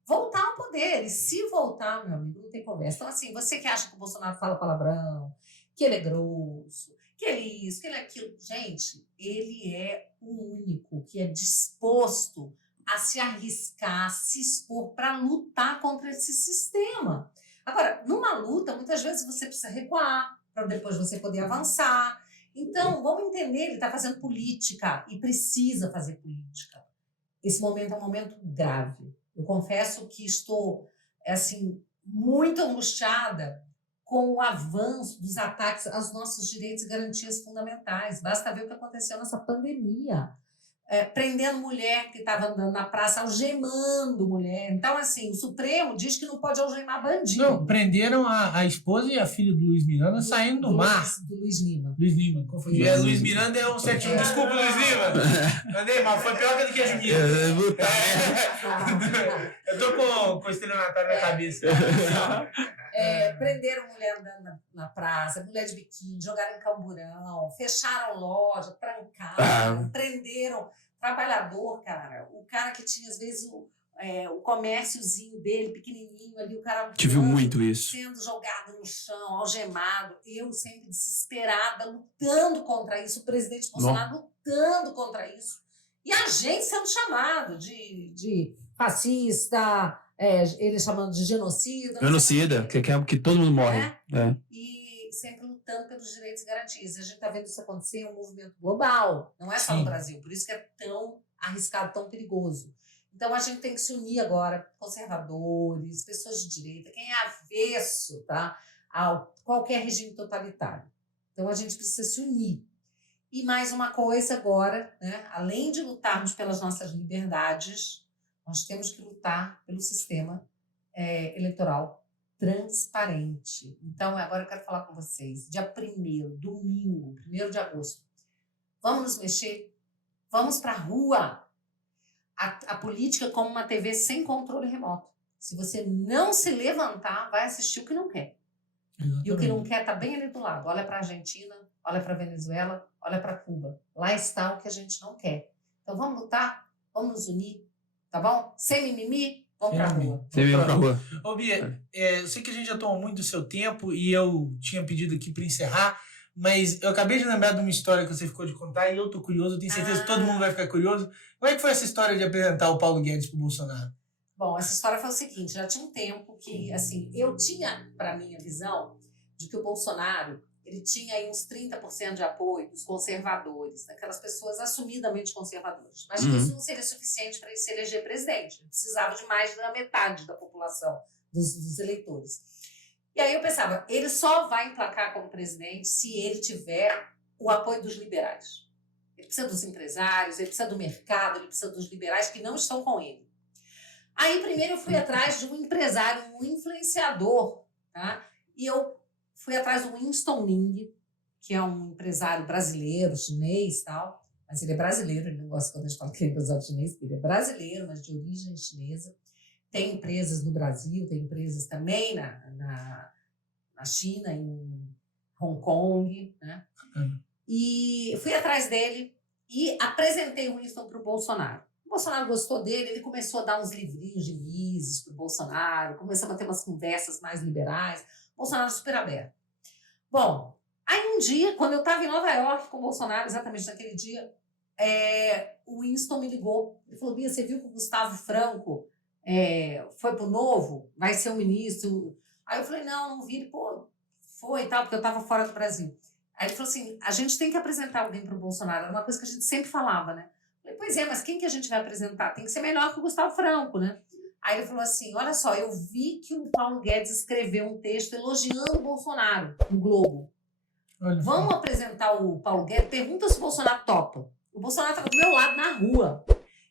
voltar ao poder. E se voltar, meu amigo, não tem conversa. Então, assim, você que acha que o Bolsonaro fala palavrão, que ele é grosso, que ele é isso, que ele é aquilo. Gente, ele é o único que é disposto a se arriscar, a se expor para lutar contra esse sistema. Agora, numa luta, muitas vezes você precisa recuar para depois você poder avançar. Então, vamos entender, ele está fazendo política e precisa fazer política. Esse momento é um momento grave. Eu confesso que estou, assim, muito angustiada com o avanço dos ataques aos nossos direitos e garantias fundamentais. Basta ver o que aconteceu nessa pandemia. Prendendo mulher que estava andando na praça, algemando mulher. Então, assim, o Supremo diz que não pode algemar bandido. Não, prenderam a esposa e a filha do Luiz Miranda saindo do mar. Do Luiz Lima. Luiz Lima, confundi. Luiz Miranda é um 71. Desculpa, Luiz Lima. Andei mal, foi pior que a Jumira. Eu tô com estelionatário na cabeça. Prenderam mulher andando na praça, mulher de biquíni, jogaram em camburão, fecharam loja, trancaram, prenderam trabalhador, cara. O cara que tinha, às vezes, o comérciozinho dele, pequenininho ali, o cara viu muito isso. Sendo jogado no chão, algemado. Eu sempre desesperada, lutando contra isso, o presidente Bolsonaro lutando contra isso. E a gente sendo chamado de fascista, ele chamando de genocida. Genocida, que todo mundo morre. E sempre lutando pelos direitos e garantias. A gente está vendo isso acontecer em um movimento global, não é só no Brasil. Por isso que é tão arriscado, tão perigoso. Então, a gente tem que se unir agora, conservadores, pessoas de direita, quem é avesso, tá, a qualquer regime totalitário. Então, a gente precisa se unir. E mais uma coisa agora, né, além de lutarmos pelas nossas liberdades, nós temos que lutar pelo sistema eleitoral transparente. Então, agora eu quero falar com vocês. Dia 1º, domingo, 1º de agosto. Vamos nos mexer? Vamos para a rua. A política como uma TV sem controle remoto. Se você não se levantar, vai assistir o que não quer. Exatamente. E o que não quer está bem ali do lado. Olha para a Argentina, olha para a Venezuela, olha para Cuba. Lá está o que a gente não quer. Então, vamos lutar? Vamos nos unir? Tá bom? Sem mimimi, vamos pra rua. Você veio pra rua. Ô, Bia, eu sei que a gente já tomou muito do seu tempo e eu tinha pedido aqui para encerrar, mas eu acabei de lembrar de uma história que você ficou de contar e eu tô curioso, eu tenho certeza que todo mundo vai ficar curioso. Como é que foi essa história de apresentar o Paulo Guedes pro Bolsonaro? Bom, essa história foi o seguinte, já tinha um tempo que, assim, eu tinha, para mim, a visão de que o Bolsonaro, ele tinha aí uns 30% de apoio dos conservadores, daquelas pessoas assumidamente conservadoras. Mas que isso não seria suficiente para ele se eleger presidente. Ele precisava de mais da metade da população, dos eleitores. E aí eu pensava, ele só vai emplacar como presidente se ele tiver o apoio dos liberais. Ele precisa dos empresários, ele precisa do mercado, ele precisa dos liberais que não estão com ele. Aí primeiro eu fui atrás de um empresário, um influenciador, tá? E eu fui atrás do Winston Ling, que é um empresário brasileiro, chinês e tal. Mas ele é brasileiro, ele não gosta quando a gente fala que é empresário chinês, porque ele é brasileiro, mas de origem chinesa. Tem empresas no Brasil, tem empresas também na China, em Hong Kong, né? E fui atrás dele e apresentei o Winston para o Bolsonaro. O Bolsonaro gostou dele, ele começou a dar uns livrinhos de Mises para o Bolsonaro, começamos a ter umas conversas mais liberais. O Bolsonaro super aberto. Bom, aí um dia, quando eu estava em Nova York com o Bolsonaro, exatamente naquele dia, o Winston me ligou. Ele falou, Bia, você viu que o Gustavo Franco foi pro Novo? Vai ser o ministro? Aí eu falei, não vi. Ele, pô, foi e tal, porque eu estava fora do Brasil. Aí ele falou assim, a gente tem que apresentar alguém para o Bolsonaro. Era uma coisa que a gente sempre falava, né? Eu falei, pois é, mas quem que a gente vai apresentar? Tem que ser melhor que o Gustavo Franco, né? Aí ele falou assim, olha só, eu vi que o Paulo Guedes escreveu um texto elogiando o Bolsonaro no Globo. Vamos apresentar o Paulo Guedes? Pergunta se o Bolsonaro topa. O Bolsonaro estava do meu lado na rua.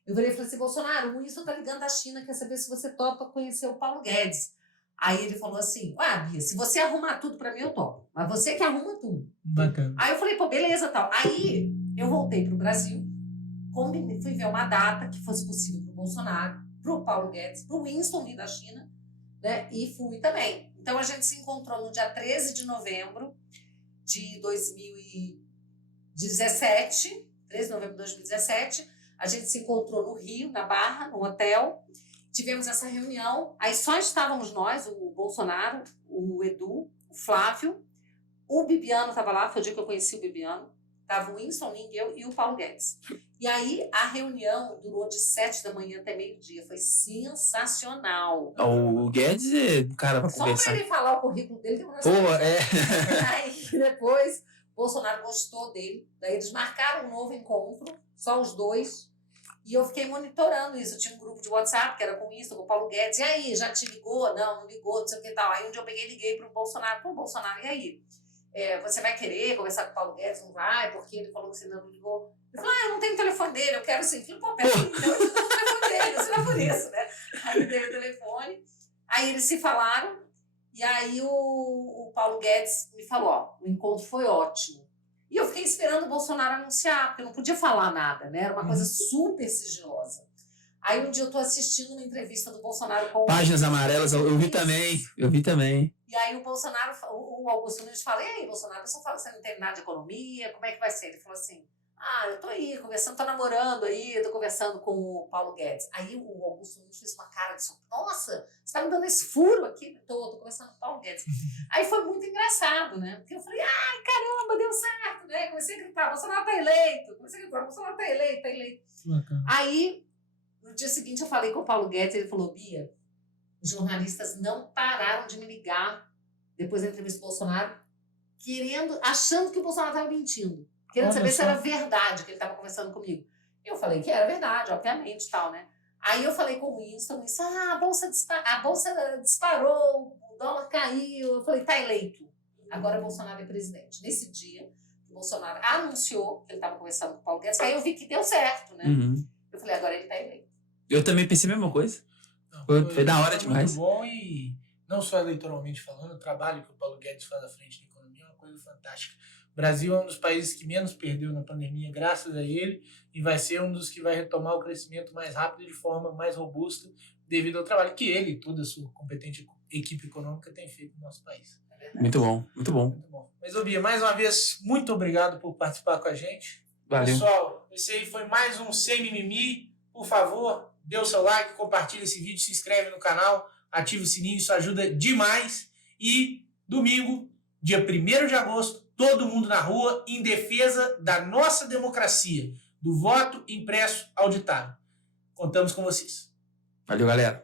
Eu virei e falei assim, Bolsonaro, o Winston tá ligando da China, quer saber se você topa conhecer o Paulo Guedes. Aí ele falou assim, Bia, se você arrumar tudo pra mim, eu topo. Mas você que arruma tudo. Bacana. Aí eu falei, pô, beleza, tal. Aí eu voltei pro Brasil, fui ver uma data que fosse possível pro Bolsonaro, pro Paulo Guedes, pro Winston vir da China, né? E fui também. Então a gente se encontrou no dia 13 de novembro de 2017, 13 de novembro de 2017, a gente se encontrou no Rio, na Barra, no hotel, tivemos essa reunião, aí só estávamos nós, o Bolsonaro, o Edu, o Flávio, o Bibiano estava lá, foi o dia que eu conheci o Bibiano, estava o Winston Ling, eu e o Paulo Guedes. E aí a reunião durou de 7 da manhã até meio-dia, foi sensacional. O Guedes é um cara pra conversar. Só para ele falar o currículo dele, que eu não Aí depois o Bolsonaro gostou dele, daí eles marcaram um novo encontro, só os dois, e eu fiquei monitorando isso. Eu tinha um grupo de WhatsApp que era com isso, com o Paulo Guedes. E aí, já te ligou? Não ligou, não sei o que tal. Aí um dia eu peguei e liguei para o Bolsonaro. Pô, Bolsonaro, e aí? Você vai querer conversar com o Paulo Guedes? Não vai? Porque ele falou que você não ligou. Ele falou, eu não tenho o telefone dele, eu quero sim. Eu falei, pô, pera aí, então eu não tenho o telefone dele, não será por isso, né? Aí ele deu o telefone, aí eles se falaram, e aí o Paulo Guedes me falou, o encontro foi ótimo. E eu fiquei esperando o Bolsonaro anunciar, porque eu não podia falar nada, né? Era uma coisa super sigilosa. Aí um dia eu tô assistindo uma entrevista do Bolsonaro com... Páginas amarelas, eu vi também. E aí o Bolsonaro, o Augusto Nunes fala, e aí, Bolsonaro, a pessoa fala que você não tem nada de economia, como é que vai ser? Ele falou assim, eu tô aí conversando, tô namorando aí, tô conversando com o Paulo Guedes. Aí o Augusto Nunes fez uma cara de nossa, você tá me dando esse furo aqui? Tô conversando com o Paulo Guedes. Aí foi muito engraçado, né? Porque eu falei, caramba, deu certo, né? Comecei a gritar, Bolsonaro tá eleito. Bolsonaro tá eleito. Aí, no dia seguinte, eu falei com o Paulo Guedes, ele falou, Bia, os jornalistas não pararam de me ligar depois da entrevista do Bolsonaro, achando que o Bolsonaro estava mentindo, querendo saber se era verdade que ele estava conversando comigo. Eu falei que era verdade, obviamente, tal, né? Aí eu falei com o Winston, a bolsa disparou, o dólar caiu. Eu falei, tá eleito. Agora o Bolsonaro é presidente. Nesse dia, o Bolsonaro anunciou que ele estava conversando com o Paulo Guedes, aí eu vi que deu certo, né? Eu falei, agora ele tá eleito. Eu também pensei a mesma coisa. Foi da hora demais. Muito bom e não só eleitoralmente falando, o trabalho que o Paulo Guedes faz à frente da economia é uma coisa fantástica. O Brasil é um dos países que menos perdeu na pandemia, graças a ele, e vai ser um dos que vai retomar o crescimento mais rápido e de forma mais robusta devido ao trabalho que ele e toda a sua competente equipe econômica tem feito no nosso país. Muito bom. Muito bom. Mas, Bia, mais uma vez, muito obrigado por participar com a gente. Valeu. Pessoal, esse aí foi mais um Sem Mimimi. Por favor, dê o seu like, compartilha esse vídeo, se inscreve no canal, ativa o sininho, isso ajuda demais. E domingo, dia 1º de agosto, todo mundo na rua em defesa da nossa democracia, do voto impresso auditado. Contamos com vocês. Valeu, galera.